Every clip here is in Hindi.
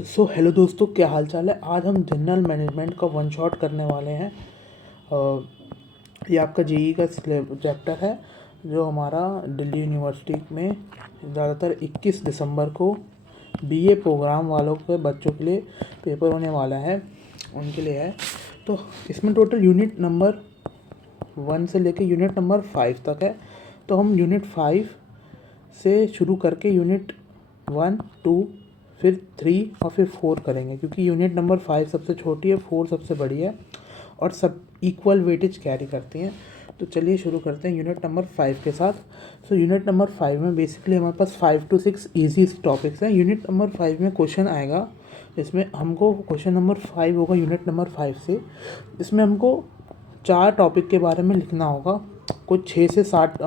हेलो दोस्तों, क्या हाल चाल है। आज हम जनरल मैनेजमेंट का वन शॉट करने वाले हैं। ये आपका जेई का चैप्टर है जो हमारा दिल्ली यूनिवर्सिटी में ज़्यादातर 21 दिसंबर को बीए प्रोग्राम वालों के बच्चों के लिए पेपर होने वाला है, उनके लिए है। तो इसमें टोटल यूनिट नंबर 1 से लेके यूनिट नंबर 5 तक है। तो हम यूनिट 5 से शुरू करके यूनिट 1, 2, फिर 3 और फिर 4 करेंगे, क्योंकि यूनिट नंबर 5 सबसे छोटी है, 4 सबसे बड़ी है और सब इक्वल वेटेज कैरी करती हैं। तो चलिए शुरू करते हैं यूनिट नंबर 5 के साथ। यूनिट नंबर 5 में बेसिकली हमारे पास 5 to 6 ईजी टॉपिक्स हैं। यूनिट नंबर 5 में क्वेश्चन आएगा, इसमें हमको क्वेश्चन नंबर 5 होगा यूनिट नंबर 5 से। इसमें हमको 4 टॉपिक के बारे में लिखना होगा। कुछ 6 से 7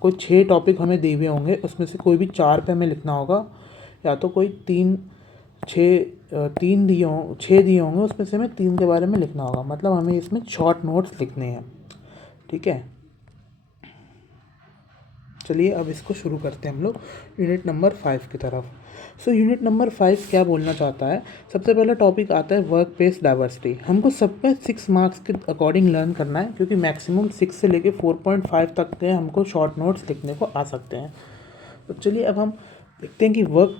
कुछ 6 टॉपिक हमें दिए हुए होंगे, उसमें से कोई भी 4 पे हमें लिखना होगा, या तो कोई 6 दिए होंगे, उसमें से हमें 3 के बारे में लिखना होगा। मतलब हमें इसमें शॉर्ट नोट्स लिखने हैं, ठीक है। चलिए अब इसको शुरू करते हैं हम लोग यूनिट नंबर 5 की तरफ। यूनिट नंबर 5 क्या बोलना चाहता है। सबसे पहला टॉपिक आता है वर्क प्लेस डाइवर्सिटी। हमको सब में 6 मार्क्स के अकॉर्डिंग लर्न करना है, क्योंकि मैक्सिमम 6 से लेके 4.5 तक के हमको शॉर्ट नोट्स लिखने को आ सकते हैं। तो चलिए अब हम देखते हैं कि वर्क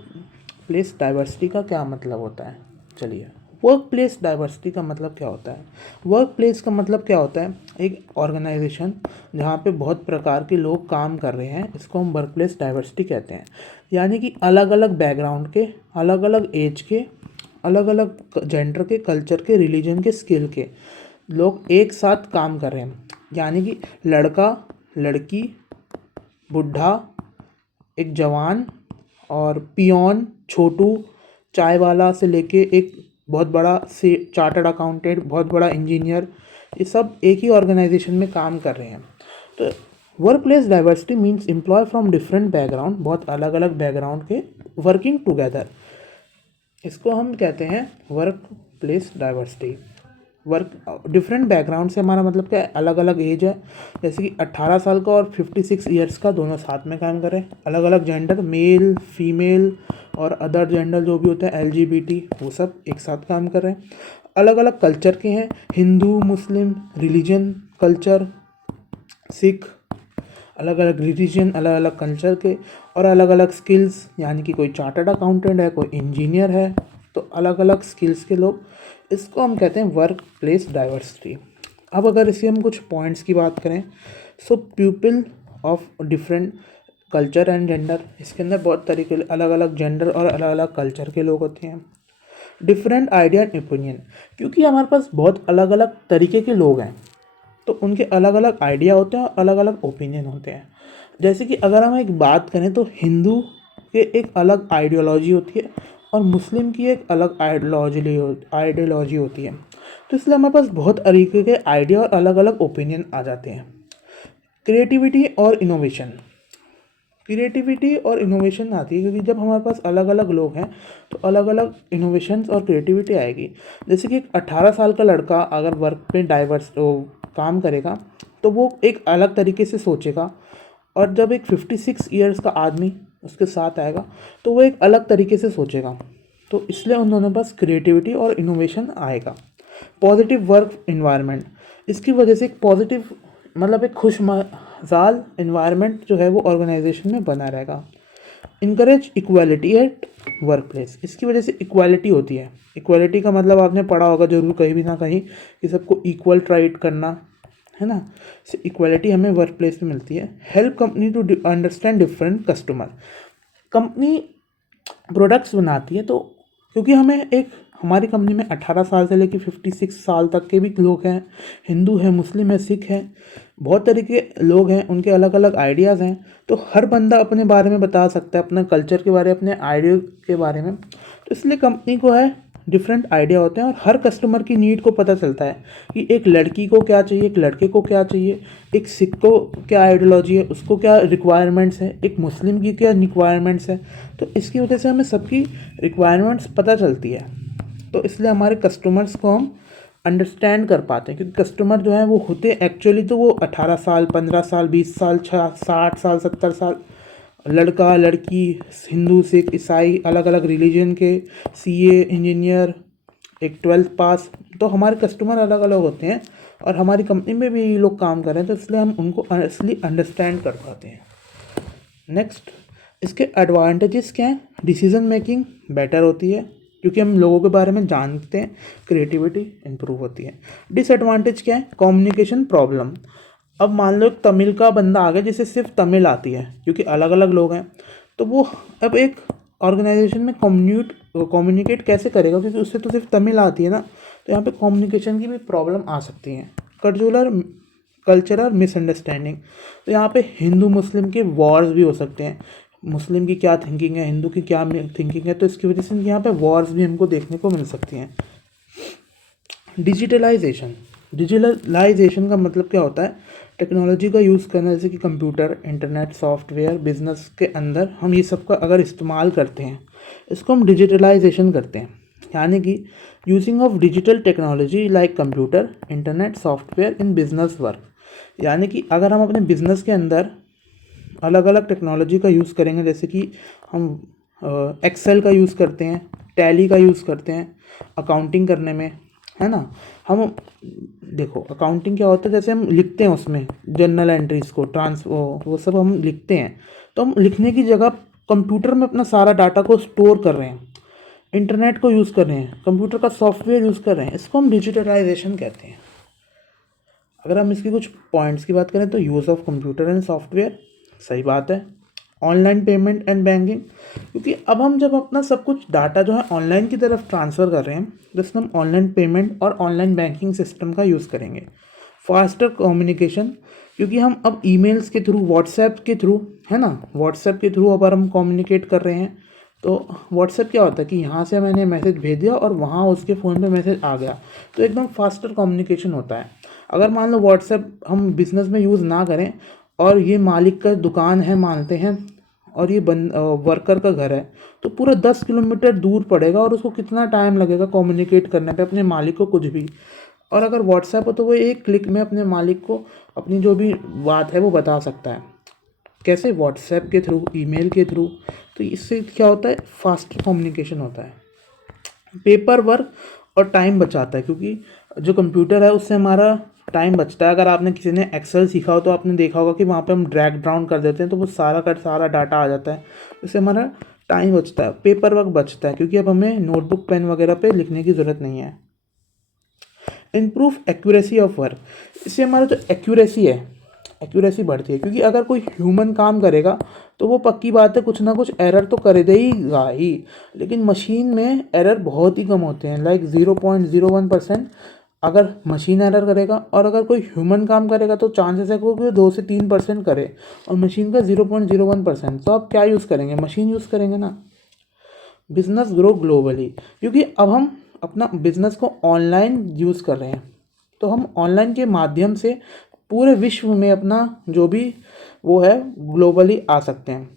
प्लेस डाइवर्सिटी का क्या मतलब होता है। चलिए, वर्क प्लेस डाइवर्सिटी का मतलब क्या होता है। वर्क प्लेस का मतलब क्या होता है, एक ऑर्गेनाइजेशन जहाँ पे बहुत प्रकार के लोग काम कर रहे हैं, इसको हम वर्क प्लेस डाइवर्सिटी कहते हैं। यानी कि अलग अलग बैकग्राउंड के, अलग अलग एज के, अलग अलग जेंडर के, कल्चर के, रिलीजन के, स्किल के लोग एक साथ काम कर रहे हैं। यानी कि लड़का, लड़की, बुढ़ा, एक जवान और पियोन, छोटू, चाय वाला से लेके एक बहुत बड़ा से चार्टर्ड अकाउंटेंट, बहुत बड़ा इंजीनियर, ये सब एक ही ऑर्गेनाइजेशन में काम कर रहे हैं। तो workplace diversity means employee from different background, बहुत अलग अलग बैकग्राउंड के वर्किंग टुगेदर, इसको हम कहते हैं work place diversity. Work different background से हमारा मतलब क्या है, अलग अलग एज है, जैसे कि 18 साल का और 56 ईयर्स का, दोनों साथ में काम कर रहे हैं। अलग अलग जेंडर, मेल, फीमेल और अदर जेंडर जो भी होता है, एलजीबीटी, वो सब एक साथ काम कर रहे हैं। अलग अलग कल्चर के हैं, हिंदू, मुस्लिम, रिलीजन, कल्चर, सिख, अलग अलग रिलीजन, अलग अलग कल्चर के, और अलग अलग स्किल्स, यानी कि कोई चार्टर्ड अकाउंटेंट है, कोई इंजीनियर है, तो अलग अलग स्किल्स के लोग, इसको हम कहते हैं वर्क प्लेस डाइवर्सिटी। अब अगर इसे हम कुछ पॉइंट्स की बात करें, people of different culture and gender, इसके अंदर बहुत तरीके, अलग अलग जेंडर और अलग अलग कल्चर के लोग होते हैं। डिफरेंट आइडिया एंड ओपिनियन, क्योंकि हमारे पास बहुत अलग अलग तरीके के लोग हैं, तो उनके अलग अलग आइडिया होते हैं और अलग अलग ओपिनियन होते हैं। जैसे कि अगर हम एक बात करें तो हिंदू के एक अलग आइडियोलॉजी होती है और मुस्लिम की एक अलग आइडियोलॉजी होती है। तो इसलिए हमारे पास बहुत तरीके के आइडिया और अलग अलग ओपिनियन आ जाते हैं। क्रिएटिविटी और इनोवेशन, क्रिएटिविटी और इनोवेशन आती है, क्योंकि जब हमारे पास अलग अलग लोग हैं तो अलग अलग इनोवेशंस और क्रिएटिविटी आएगी। जैसे कि एक 18 साल का लड़का अगर वर्क पे काम करेगा तो वो एक अलग तरीके से सोचेगा, और जब एक 56 ईयर्स का आदमी उसके साथ आएगा तो वो एक अलग तरीके से सोचेगा। तो इसलिए उन दोनों के पास क्रिएटिविटी और इनोवेशन आएगा। पॉजिटिव वर्क इन्वायरमेंट, इसकी वजह से एक पॉजिटिव मतलब एक खुशमिजाज इन्वायरमेंट जो है वो ऑर्गेनाइजेशन में बना रहेगा। Encourage equality at work place, इसकी वजह से इक्वालिटी होती है। इक्वालिटी का मतलब आपने पढ़ा होगा जरूर कहीं भी ना कहीं, कि सबको इक्वल ट्रीट करना, है ना। इक्वालिटी हमें वर्क प्लेस में मिलती है। Help company to understand different customer, company products बनाती है, तो क्योंकि हमें एक हमारी कंपनी में 18 साल से लेकर 56 साल तक के भी लोग हैं, हिंदू हैं, मुस्लिम है, सिख हैं, बहुत तरीके लोग हैं, उनके अलग अलग आइडियाज़ हैं। तो हर बंदा अपने बारे में बता सकता है, अपने कल्चर के बारे में, अपने आइडिया के बारे में। तो इसलिए कंपनी को है डिफरेंट आइडिया होते हैं, और हर कस्टमर की नीड को पता चलता है कि एक लड़की को क्या चाहिए, एक लड़के को क्या चाहिए, एक सिख को क्या आइडियोलॉजी है, उसको क्या रिक्वायरमेंट्स है, एक मुस्लिम की क्या रिक्वायरमेंट्स है। तो इसकी वजह से हमें सबकी रिक्वायरमेंट्स पता चलती है। तो इसलिए हमारे कस्टमर्स को हम अंडरस्टैंड कर पाते हैं, क्योंकि कस्टमर जो है वो होते एक्चुअली तो वो 18 साल, 15 साल, 20 साल, 60 साल, 70 साल, लड़का लड़की, हिंदू सिख ईसाई, अलग अलग रिलीजन के, सीए इंजीनियर, एक 12th पास। तो हमारे कस्टमर अलग अलग होते हैं और हमारी कंपनी में भी लोग काम कर रहे हैं, तो इसलिए हम उनको असली अंडरस्टैंड कर पाते हैं। नेक्स्ट, इसके एडवांटेजेस क्या हैं? डिसीजन मेकिंग बेटर होती है क्योंकि हम लोगों के बारे में जानते हैं, क्रिएटिविटी इंप्रूव होती है। डिसएडवांटेज क्या है? Communication problem. अब मान लो एक तमिल का बंदा आ गया जिसे सिर्फ तमिल आती है, क्योंकि अलग अलग लोग हैं, तो वो अब एक ऑर्गेनाइजेशन में कम्युनिकेट कैसे करेगा, क्योंकि उससे तो सिर्फ तमिल आती है ना। तो यहाँ पे कम्युनिकेशन की भी प्रॉब्लम आ सकती है। कल्चरल मिसअंडरस्टैंडिंग, तो यहाँ पे हिंदू मुस्लिम के वॉर्स भी हो सकते हैं। मुस्लिम की क्या थिंकिंग है, हिंदू की क्या थिंकिंग है, तो इसकी वजह से यहाँ पे वॉर्स भी हमको देखने को मिल सकती हैं। डिजिटलाइजेशन का मतलब क्या होता है? टेक्नोलॉजी का यूज़ करना, जैसे कि कंप्यूटर, इंटरनेट, सॉफ्टवेयर, बिजनेस के अंदर हम ये सब का अगर इस्तेमाल करते हैं, इसको हम डिजिटलाइजेशन करते हैं। यानी कि using of digital technology like computer, internet, software in business work. यानी कि अगर हम अपने बिजनेस के अंदर अलग अलग टेक्नोलॉजी का यूज़ करेंगे, जैसे कि हम एक्सेल का यूज़ करते हैं, टैली का यूज़ करते हैं अकाउंटिंग करने में, है ना। हम देखो अकाउंटिंग क्या होता है, जैसे हम लिखते हैं उसमें जर्नल एंट्रीज को, वो सब हम लिखते हैं, तो हम लिखने की जगह कंप्यूटर में अपना सारा डाटा को स्टोर कर रहे हैं, इंटरनेट को यूज़ कर रहे हैं, कंप्यूटर का सॉफ्टवेयर यूज़ कर रहे हैं। इसको हम डिजिटलाइजेशन कहते हैं। अगर हम इसकी कुछ पॉइंट्स की बात करें तो use of computer and software, सही बात है। ऑनलाइन पेमेंट एंड बैंकिंग, क्योंकि अब हम जब अपना सब कुछ डाटा जो है ऑनलाइन की तरफ ट्रांसफ़र कर रहे हैं, तो इसमें हम ऑनलाइन पेमेंट और ऑनलाइन बैंकिंग सिस्टम का यूज़ करेंगे। फास्टर कम्युनिकेशन, क्योंकि हम अब ईमेल्स के थ्रू, व्हाट्सएप के थ्रू, है ना, व्हाट्सएप के थ्रू अगर हम कम्युनिकेट कर रहे हैं, तो व्हाट्सएप क्या होता है कि यहाँ से मैंने मैसेज भेज दिया और वहाँ उसके फ़ोन पे मैसेज आ गया, तो एकदम फास्टर कम्युनिकेशन होता है। अगर मान लो व्हाट्सएप हम बिज़नेस में यूज़ ना करें और ये मालिक का दुकान है मानते हैं और ये वर्कर का घर है, तो पूरा 10 किलोमीटर दूर पड़ेगा और उसको कितना टाइम लगेगा कम्युनिकेट करने पे अपने मालिक को कुछ भी। और अगर व्हाट्सएप हो तो वो एक क्लिक में अपने मालिक को अपनी जो भी बात है वो बता सकता है। कैसे? व्हाट्सएप के थ्रू, ईमेल के थ्रू। तो इससे क्या होता है? फास्ट कम्युनिकेशन होता है। पेपर वर्क और टाइम बचाता है, क्योंकि जो कंप्यूटर है उससे हमारा टाइम बचता है। अगर आपने किसी ने एक्सेल सीखा हो तो आपने देखा होगा कि वहाँ पे हम ड्रैग डाउन कर देते हैं तो वो सारा का सारा डाटा आ जाता है, इससे हमारा टाइम बचता है, पेपर वर्क बचता है, क्योंकि अब हमें नोटबुक पेन वगैरह पे लिखने की ज़रूरत नहीं है। इम्प्रूव एक्यूरेसी ऑफ वर्क, इससे हमारा जो एक्यूरेसी बढ़ती है, क्योंकि अगर कोई ह्यूमन काम करेगा तो वो पक्की बात है कुछ ना कुछ एरर तो कर देगा ही, लेकिन मशीन में एरर बहुत ही कम होते हैं, लाइक 0.01%। अगर मशीन एरर करेगा और अगर कोई ह्यूमन काम करेगा तो चांसेस है कि 2 से 3% करे, और मशीन का 0.01%। तो आप क्या यूज़ करेंगे? मशीन यूज़ करेंगे ना। बिजनेस ग्रो ग्लोबली, क्योंकि अब हम अपना बिजनेस को ऑनलाइन यूज़ कर रहे हैं, तो हम ऑनलाइन के माध्यम से पूरे विश्व में अपना जो भी वो है ग्लोबली आ सकते हैं।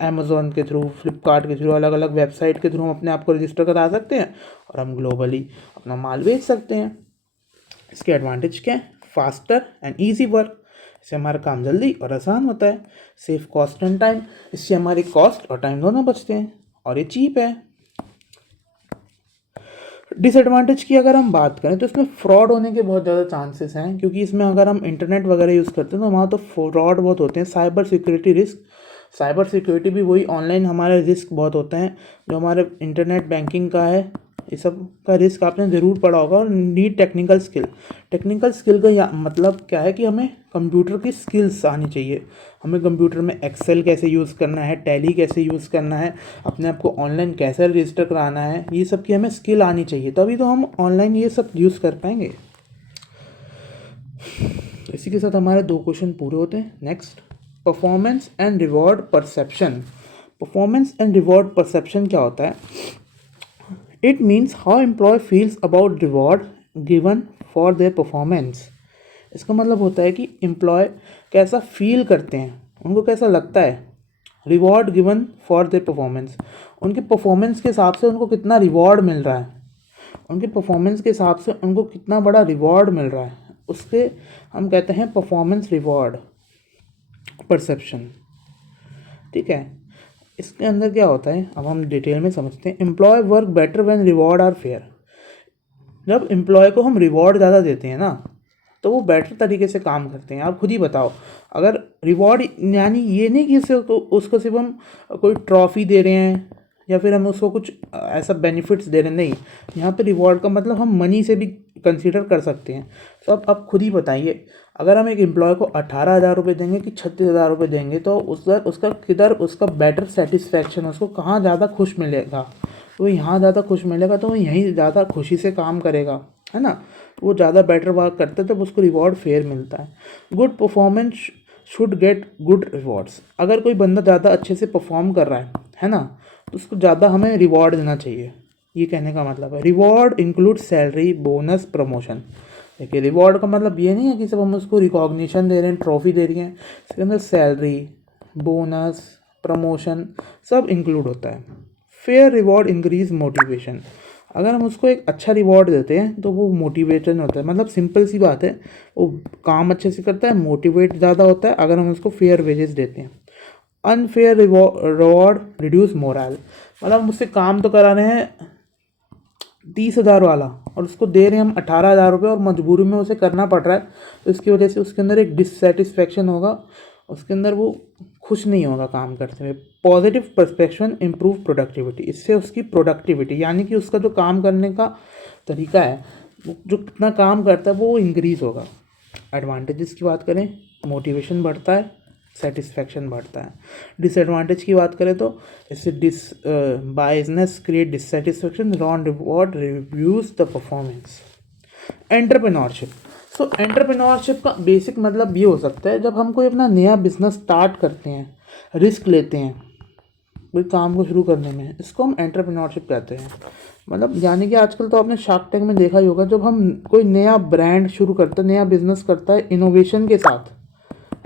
अमेज़ोन के थ्रू, फ्लिपकार्ट के थ्रू, अलग अलग वेबसाइट के थ्रू हम अपने आप को रजिस्टर करा सकते हैं और हम ग्लोबली अपना माल बेच सकते हैं। इसके एडवांटेज क्या है? फास्टर एंड ईजी वर्क, इससे हमारा काम जल्दी और आसान होता है। सेफ कॉस्ट एंड टाइम, इससे हमारी कॉस्ट और टाइम दोनों बचते हैं, और ये चीप है। डिसएडवांटेज की अगर हम बात करें तो इसमें फ्रॉड होने के बहुत ज़्यादा चांसेस हैं, क्योंकि इसमें अगर हम इंटरनेट वगैरह यूज़ करते हैं तो वहाँ तो फ्रॉड बहुत होते हैं। Cyber security risk, cyber security भी वही, ऑनलाइन हमारे रिस्क बहुत होते हैं जो हमारे इंटरनेट बैंकिंग का है, ये सब का रिस्क आपने ज़रूर पढ़ा होगा। और नीड टेक्निकल स्किल का मतलब क्या है कि हमें कंप्यूटर की स्किल्स आनी चाहिए। हमें कंप्यूटर में एक्सेल कैसे यूज़ करना है, टैली कैसे यूज़ करना है, अपने आप को ऑनलाइन कैसे रजिस्टर कराना है, ये सब की हमें स्किल आनी चाहिए, तभी तो हम ऑनलाइन ये सब यूज़ कर पाएंगे। इसी के साथ हमारे 2 क्वेश्चन पूरे होते हैं। Next, performance and reward perception. Performance and reward perception क्या होता है? It means how employee feels about reward given for their performance. इसका मतलब होता है कि एम्प्लॉय कैसा फील करते हैं, उनको कैसा लगता है reward given for their performance, उनके परफॉर्मेंस के हिसाब से उनको कितना रिवॉर्ड मिल रहा है, उनके परफॉर्मेंस के हिसाब से उनको कितना बड़ा रिवॉर्ड मिल रहा है, उसके हम कहते हैं परफॉर्मेंस रिवॉर्ड परसेप्शन। ठीक है। इसके अंदर क्या होता है अब हम डिटेल में समझते हैं। Employee work better when reward are fair. जब एम्प्लॉय को हम रिवॉर्ड ज़्यादा देते हैं ना तो वो बेटर तरीके से काम करते हैं। आप खुद ही बताओ, अगर रिवॉर्ड यानी ये नहीं कि उसको सिर्फ हम कोई ट्रॉफी दे रहे हैं या फिर हम उसको कुछ ऐसा बेनिफिट्स दे रहे हैं, नहीं। यहाँ पे रिवॉर्ड का मतलब हम मनी से भी कंसीडर कर सकते हैं। तो अब आप खुद ही बताइए, अगर हम एक एम्प्लॉय को 18,000 रुपये देंगे कि 36,000 रुपये देंगे, तो उसका किधर उसका बेटर सेटिस्फैक्शन, उसको कहाँ ज़्यादा खुश मिलेगा। तो यहाँ ज़्यादा खुश मिलेगा तो वो यहीं ज़्यादा खुशी से काम करेगा, है ना। वो ज़्यादा बेटर वर्क करता है तब उसको रिवॉर्ड फेयर मिलता है। Good performance should get good rewards. अगर कोई बंदा ज़्यादा अच्छे से परफॉर्म कर रहा है ना, तो उसको ज़्यादा हमें रिवॉर्ड देना चाहिए। ये कहने का मतलब है reward include salary, bonus, promotion. देखिए, रिवॉर्ड का मतलब ये नहीं है कि सब हम उसको रिकॉग्निशन दे रहे हैं, ट्रॉफी दे रही हैं। इसके अंदर सैलरी, बोनस, प्रमोशन सब इंक्लूड होता है। Fair reward increase motivation. अगर हम उसको एक अच्छा रिवॉर्ड देते हैं तो वो मोटिवेशन होता है, मतलब सिंपल सी बात है, वो काम अच्छे से करता है, मोटिवेट ज़्यादा होता है अगर हम उसको फेयर वेजेस देते हैं। Unfair reward reduce moral. मतलब हम उससे काम तो करा रहे हैं 30,000 वाला और उसको दे रहे हैं हम 18,000 रुपये और मजबूरी में उसे करना पड़ रहा है, तो इसकी वजह से उसके अंदर एक डिससेटिस्फेक्शन होगा, उसके अंदर वो खुश नहीं होगा काम करते हुए। Positive perspection improve productivity. इससे उसकी प्रोडक्टिविटी यानी कि उसका जो काम करने का तरीका है, वो जो कितना काम करता है वो इंक्रीज़ होगा। एडवांटेजेस की बात करें, मोटिवेशन बढ़ता है, सेटिस्फैक्शन बढ़ता है। डिसएडवांटेज की बात करें तो इससे biasness create dissatisfaction, wrong reward reviews the performance. Entrepreneurship. So entrepreneurship का बेसिक मतलब ये हो सकता है, जब हम कोई अपना नया बिजनेस स्टार्ट करते हैं, रिस्क लेते हैं कोई काम को शुरू करने में, इसको हम एंटरप्रेन्योरशिप कहते हैं। मतलब यानी कि आजकल तो आपने शार्क टैंक में देखा ही होगा, जब हम कोई नया ब्रांड शुरू करते हैं, नया बिजनेस करता है इनोवेशन के साथ,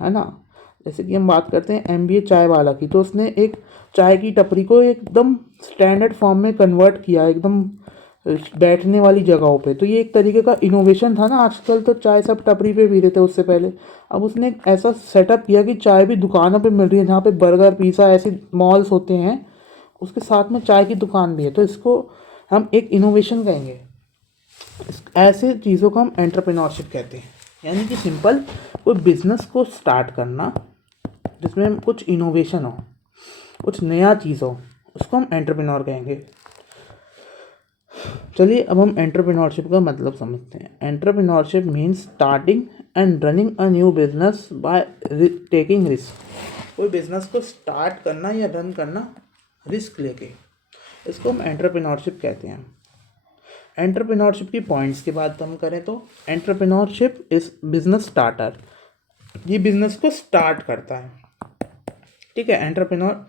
है ना। जैसे कि हम बात करते हैं MBA चाय वाला की, तो उसने एक चाय की टपरी को एकदम स्टैंडर्ड फॉर्म में कन्वर्ट किया, एकदम बैठने वाली जगहों पे। तो ये एक तरीके का इनोवेशन था ना। आजकल तो चाय सब टपरी पे पी रहे थे उससे पहले, अब उसने एक ऐसा सेटअप किया कि चाय भी दुकानों पे मिल रही है, जहाँ पे बर्गर, पिज़्ज़ा ऐसे मॉल्स होते हैं, उसके साथ में चाय की दुकान भी है। तो इसको हम एक इनोवेशन कहेंगे। ऐसे चीज़ों को हम एंटरप्रेन्योरशिप कहते हैं। यानी कि सिंपल, कोई बिजनेस को स्टार्ट करना जिसमें कुछ इनोवेशन हो, कुछ नया चीज़ हो, उसको हम एंटरप्रेन्योर कहेंगे। चलिए अब हम एंटरप्रेन्योरशिप का मतलब समझते हैं। Entrepreneurship means starting and running a new business by taking risk. कोई बिजनेस को स्टार्ट करना या रन करना रिस्क लेके, इसको हम एंटरप्रेन्योरशिप कहते हैं। एंटरप्रेन्योरशिप की पॉइंट्स की बात हम करें तो एंटरप्रेन्योरशिप इज बिजनेस स्टार्टर। ये बिजनेस को स्टार्ट करता है, ठीक है। Entrepreneur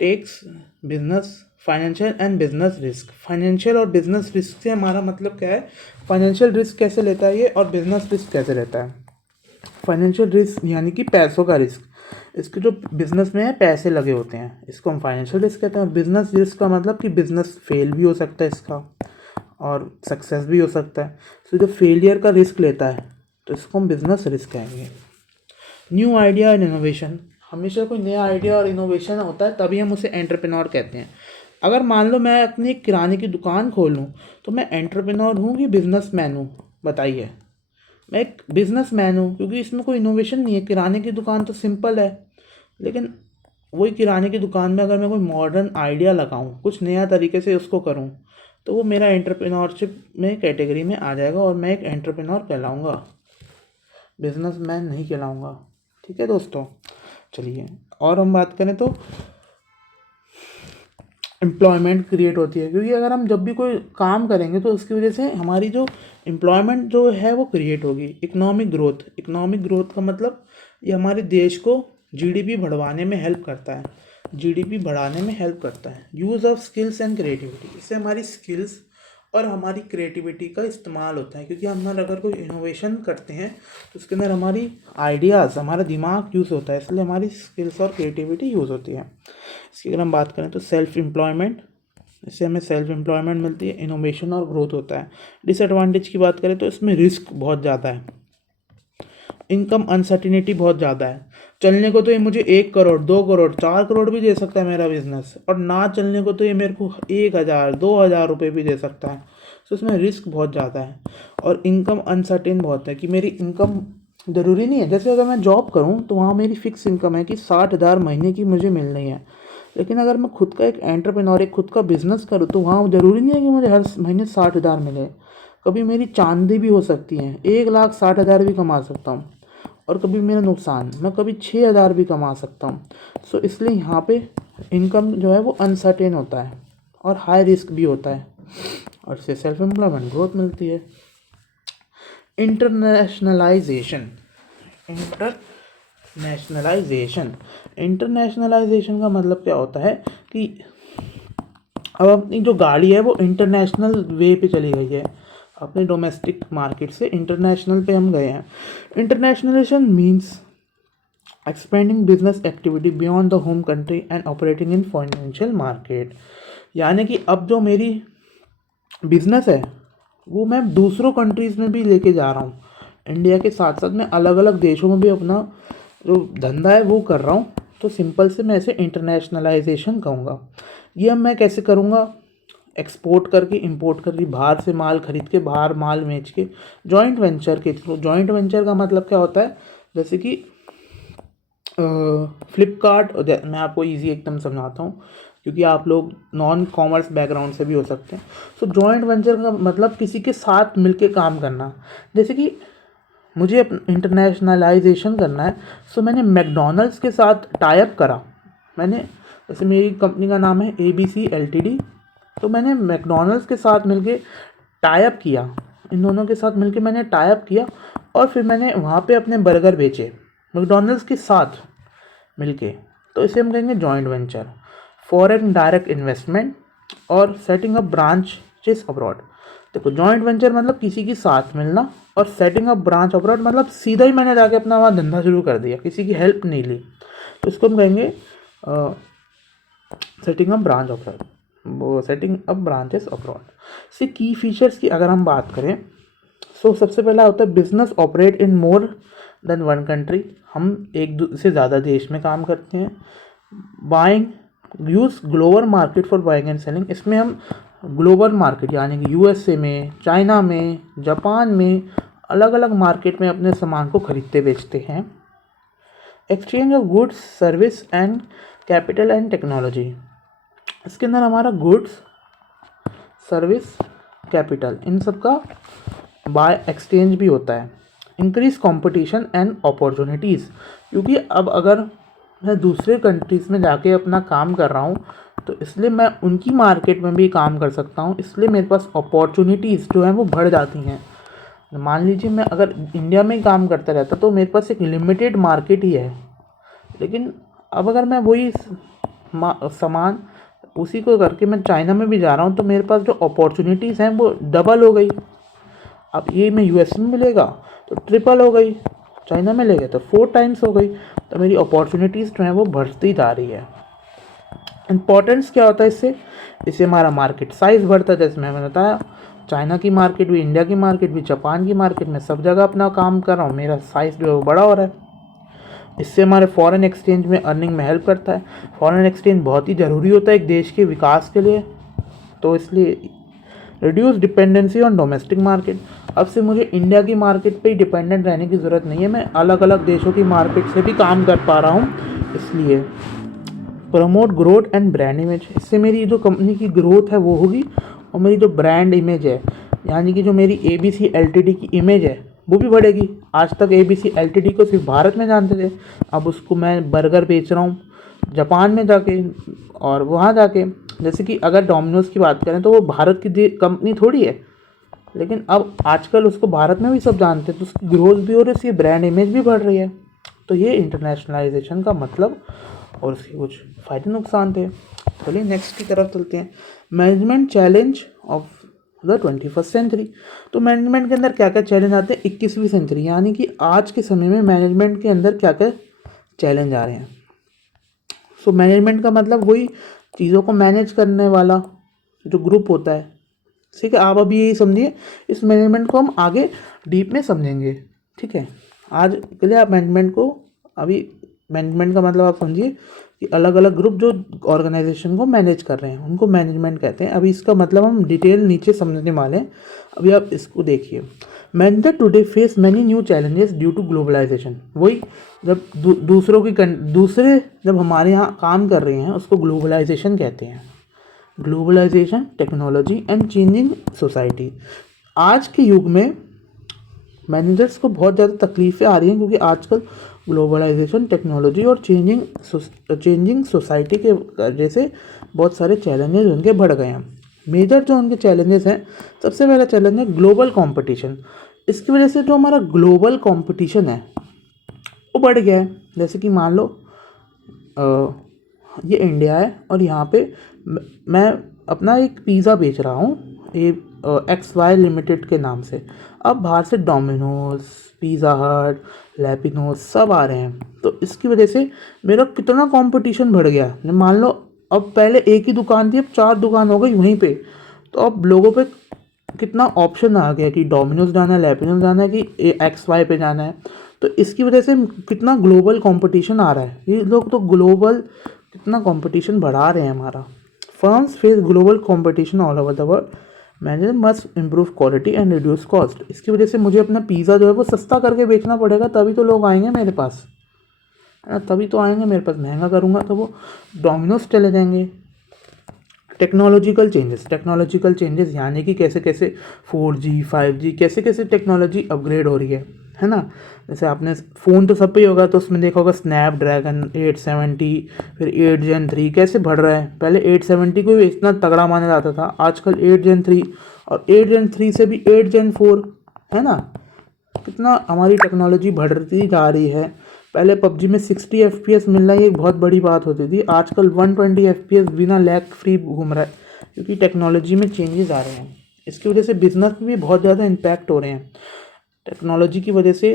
takes business financial and business risk. Financial और बिजनेस रिस्क से हमारा मतलब क्या है, फाइनेंशियल रिस्क कैसे लेता है ये, और बिजनेस रिस्क कैसे लेता है। फाइनेंशियल रिस्क यानी कि पैसों का रिस्क, इसके जो बिजनेस में है पैसे लगे होते हैं, इसको हम फाइनेंशियल रिस्क कहते हैं। और बिजनेस रिस्क का मतलब कि बिजनेस फेल भी हो सकता है इसका, और सक्सेस भी हो सकता है। तो जो फेलियर का रिस्क लेता है तो इसको हम बिजनेस रिस्क कहेंगे। New idea and innovation. हमेशा कोई नया आइडिया और इनोवेशन होता है तभी हम उसे एंटरप्रेन्योर कहते हैं। अगर मान लो मैं अपनी एक किराने की दुकान खोल लूँ, तो मैं एंटरप्रेन्योर हूँ कि बिजनेसमैन हूँ, बताइए। मैं एक बिजनेसमैन हूँ, क्योंकि इसमें कोई इनोवेशन नहीं है। किराने की दुकान तो सिंपल है, लेकिन वही किराने की दुकान में अगर मैं कोई मॉडर्न आइडिया लगाऊँ, कुछ नया तरीके से उसको करूँ, तो वो मेरा एंटरप्रेन्योरशिप में कैटेगरी में आ जाएगा और मैं एक एंटरप्रेन्योर कहलाऊँगा, बिजनेसमैन नहीं कहलाऊँगा। ठीक है दोस्तों, चलिए और हम बात करें तो एम्प्लॉयमेंट क्रिएट होती है, क्योंकि अगर हम जब भी कोई काम करेंगे तो उसकी वजह से हमारी जो एम्प्लॉयमेंट जो है वो क्रिएट होगी। Economic growth. इकोनॉमिक ग्रोथ का मतलब ये हमारे देश को GDP बढ़वाने में हेल्प करता है, GDP बढ़ाने में हेल्प करता है। Use of skills and creativity. इससे हमारी स्किल्स और हमारी क्रिएटिविटी का इस्तेमाल होता है, क्योंकि हम अगर कोई इनोवेशन करते हैं तो उसके अंदर हमारी आइडियाज़, हमारा दिमाग यूज़ होता है, इसलिए हमारी स्किल्स और क्रिएटिविटी यूज़ होती है। इसकी अगर हम बात करें तो सेल्फ एम्प्लॉयमेंट, इससे हमें सेल्फ एम्प्लॉयमेंट मिलती है, इनोवेशन और ग्रोथ होता है। डिसएडवांटेज की बात करें तो इसमें रिस्क बहुत ज़्यादा है, इनकम अनसर्टिनिटी बहुत ज़्यादा है। चलने को तो ये मुझे 1 करोड़, 2 करोड़, 4 करोड़ भी दे सकता है मेरा बिजनेस, और ना चलने को तो ये मेरे को 1,000, 2,000 रुपये भी दे सकता है। तो इसमें रिस्क बहुत ज़्यादा है और इनकम अनसर्टेन बहुत है कि मेरी इनकम ज़रूरी नहीं है। जैसे अगर मैं जॉब करूँ तो वहाँ मेरी फ़िक्स इनकम है कि 60,000 महीने की मुझे मिलनी है। लेकिन अगर मैं खुद का एक एंटरप्रेन्योर, एक खुद का बिजनेस करूँ तो वहाँ ज़रूरी नहीं है कि मुझे हर महीने 60,000 मिले। कभी मेरी चांदी भी हो सकती है, 1,60,000 भी कमा सकता हूँ, और कभी मेरा नुकसान, मैं कभी 6,000 भी कमा सकता हूँ। सो इसलिए यहाँ पे इनकम जो है वो अनसर्टेन होता है और हाई रिस्क भी होता है, और इससे सेल्फ एम्प्लॉयमेंट ग्रोथ मिलती है। इंटरनेशनलाइजेशन, इंटरनेशनलाइजेशन का मतलब क्या होता है कि अब अपनी जो गाड़ी है वो इंटरनेशनल वे पे चली गई है, अपने डोमेस्टिक मार्केट से इंटरनेशनल पे हम गए हैं। Internationalisation means expanding business activity beyond the home country and operating in financial market. यानी कि अब जो मेरी बिजनेस है वो मैं दूसरों कंट्रीज़ में भी लेके जा रहा हूँ। इंडिया के साथ साथ मैं अलग अलग देशों में भी अपना जो धंधा है वो कर रहा हूँ। तो सिंपल से मैं इसे इंटरनेशनलाइजेशन कहूँगा। ये अब मैं कैसे करूँगा? एक्सपोर्ट करके, इंपोर्ट करके, बाहर से माल खरीद के, बाहर माल बेच के, जॉइंट वेंचर के थ्रू। जॉइंट वेंचर का मतलब क्या होता है? जैसे कि फ्लिपकार्ट, मैं आपको ईजी एकदम समझाता हूँ क्योंकि आप लोग नॉन कॉमर्स बैकग्राउंड से भी हो सकते हैं। सो जॉइंट वेंचर का मतलब किसी के साथ मिलके काम करना। जैसे कि मुझे इंटरनेशनलाइजेशन करना है, सो मैंने मैकडॉनल्ड्स के साथ टाई अप करा। मैंने, जैसे मेरी कंपनी का नाम है ABC LTD, तो मैंने मैकडॉनल्ड्स के साथ मिलके टाई अप किया। इन दोनों के साथ मिलके मैंने टाई अप किया और फिर मैंने वहाँ पे अपने बर्गर बेचे मैकडॉनल्ड्स के साथ मिलके। तो इसे हम कहेंगे joint venture. Foreign direct investment और सेटिंग अप ब्रांचेस अब्रॉड। देखो, जॉइंट वेंचर मतलब किसी के साथ मिलना, और सेटिंग अप ब्रांच अब्रॉड मतलब सीधा ही मैंने जाके अपना वहाँ धंधा शुरू कर दिया, किसी की हेल्प नहीं ली। तो इसको हम कहेंगे सेटिंग अप ब्रांच अब्रॉड, वो सेटिंग अप ब्रांचेस अब्रॉड। से की फीचर्स की अगर हम बात करें, सो सबसे पहला होता है business operate in more than one country. हम एक से ज़्यादा देश में काम करते हैं। Buying, use global market for buying and selling. इसमें हम ग्लोबल मार्केट यानी कि USA में, चाइना में, जापान में, अलग अलग मार्केट में अपने सामान को खरीदते बेचते हैं। Exchange of goods, service and capital and technology. इसके अंदर हमारा गुड्स, सर्विस, कैपिटल, इन सब का बाय एक्सचेंज भी होता है। इंक्रीज कंपटीशन एंड अपॉर्चुनिटीज़, क्योंकि अब अगर मैं दूसरे कंट्रीज़ में जाके अपना काम कर रहा हूँ तो इसलिए मैं उनकी मार्केट में भी काम कर सकता हूँ, इसलिए मेरे पास अपॉर्चुनिटीज़ जो हैं वो बढ़ जाती हैं। मान लीजिए मैं अगर इंडिया में ही काम करता रहता तो मेरे पास एक लिमिटेड मार्केट ही है, लेकिन अब अगर मैं वही सामान उसी को करके मैं चाइना में भी जा रहा हूँ तो मेरे पास जो अपॉर्चुनिटीज़ हैं वो डबल हो गई। अब ये मैं US में मिलेगा तो ट्रिपल हो गई, चाइना में ले गए तो 4 टाइम्स हो गई। तो मेरी अपॉर्चुनिटीज़ जो हैं वो बढ़ती जा रही है। इम्पोर्टेंस क्या होता है इससे हमारा मार्केट साइज़ बढ़ता है। जैसे मैंने बताया, चाइना की मार्केट भी, इंडिया की मार्केट भी, जापान की मार्केट में, सब जगह अपना काम कर रहा हूँ, मेरा साइज़ जो है वो बड़ा हो रहा है। इससे हमारे फॉरेन एक्सचेंज में, अर्निंग में हेल्प करता है। फॉरेन एक्सचेंज बहुत ही ज़रूरी होता है एक देश के विकास के लिए, तो इसलिए reduce dependency on domestic market. अब से मुझे इंडिया की मार्केट पे ही डिपेंडेंट रहने की ज़रूरत नहीं है, मैं अलग अलग देशों की मार्केट से भी काम कर पा रहा हूँ। इसलिए promote growth and brand image, इससे मेरी जो कंपनी की ग्रोथ है वो होगी, और मेरी जो ब्रांड इमेज है यानी कि जो मेरी ABC LTD की इमेज है वो भी बढ़ेगी। आज तक ABC LTD को सिर्फ भारत में जानते थे, अब उसको मैं बर्गर बेच रहा हूँ जापान में जाके, और वहाँ जाके, जैसे कि अगर डोमिनोज़ की बात करें तो वो भारत की कंपनी थोड़ी है, लेकिन अब आजकल उसको भारत में भी सब जानते हैं, तो उसकी ग्रोथ भी हो रही है, उसकी ब्रांड इमेज भी बढ़ रही है। तो ये इंटरनेशनलाइजेशन का मतलब और उसके कुछ फ़ायदे नुकसान थे। चलिए नेक्स्ट की तरफ चलते हैं। Management challenge of the 21st century. तो मैनेजमेंट के अंदर क्या क्या चैलेंज आते हैं 21वीं सेंचुरी, यानी कि आज के समय में मैनेजमेंट के अंदर क्या क्या चैलेंज आ रहे हैं। सो मैनेजमेंट का मतलब वही चीज़ों को मैनेज करने वाला जो ग्रुप होता है। ठीक है, आप अभी यही समझिए, इस मैनेजमेंट को हम आगे डीप में समझेंगे। ठीक है, आज के लिए आप मैनेजमेंट को, अभी मैनेजमेंट का मतलब आप समझिए कि अलग अलग ग्रुप जो ऑर्गेनाइजेशन को मैनेज कर रहे हैं उनको मैनेजमेंट कहते हैं। अभी इसका मतलब हम डिटेल नीचे समझने वाले हैं, अभी आप इसको देखिए। Manager today face many new challenges due to globalisation. वही जब दूसरों की दूसरे जब हमारे यहाँ काम कर रहे हैं उसको ग्लोबलाइजेशन कहते हैं। Globalisation, technology and changing society. आज के युग में मैनेजर्स को बहुत ज़्यादा तकलीफ़ें आ रही हैं क्योंकि आजकल ग्लोबलाइजेशन, टेक्नोलॉजी और चेंजिंग सोसाइटी के वजह से बहुत सारे चैलेंजेस उनके बढ़ गए हैं। मेजर जो उनके चैलेंजेस हैं, सबसे पहला चैलेंज है ग्लोबल कंपटीशन। इसकी वजह से जो हमारा ग्लोबल कंपटीशन है वो बढ़ गया है। जैसे कि मान लो ये इंडिया है और यहाँ पे मैं अपना एक पिज़्ज़ा बेच रहा हूँ XY लिमिटेड के नाम से। अब बाहर से डोमिनोज, पिज़्ज़ा हट, लैपिनोज सब आ रहे हैं, तो इसकी वजह से मेरा कितना कंपटीशन बढ़ गया। मान लो अब पहले एक ही दुकान थी, अब 4 दुकान हो गई वहीं पे, तो अब लोगों पे कितना ऑप्शन आ गया कि डोमिनोज जाना है, लैपिनोज जाना है कि XY पे जाना है। तो इसकी वजह से कितना ग्लोबल कंपटीशन आ रहा है। ये लोग तो ग्लोबल कितना कंपटीशन बढ़ा रहे हैं हमारा। Firms face global competition all over the world. Manager must improve quality and reduce cost. इसकी वजह से मुझे अपना पिज़्ज़ा जो है वो सस्ता करके बेचना पड़ेगा, तभी तो लोग आएंगे मेरे पास, है ना, तभी तो आएंगे मेरे पास। महंगा करूँगा तो वो डोमिनोज चले जाएंगे। टेक्नोलॉजिकल चेंजेस यानी कि कैसे कैसे 4G 5G कैसे कैसे टेक्नोलॉजी अपग्रेड हो रही है ना। जैसे आपने फ़ोन तो सब पे ही होगा, तो उसमें देखा होगा स्नैपड्रैगन 870, फिर 8 Gen 3 कैसे बढ़ रहा है। पहले 870 को भी इतना तगड़ा माना जाता था, आजकल 8 Gen 3 और 8 Gen 3 से भी 8 Gen 4, है ना। कितना हमारी टेक्नोलॉजी बढ़ती जा रही है। पहले PUBG में 60 FPS मिलना ही एक बहुत बड़ी बात होती थी, आजकल 120 FPS बिना लैग फ्री घूम रहा है, क्योंकि टेक्नोलॉजी में चेंजेस आ रहे हैं। इसकी वजह से बिजनेस में भी बहुत ज़्यादा इम्पैक्ट हो रहे हैं। टेक्नोलॉजी की वजह से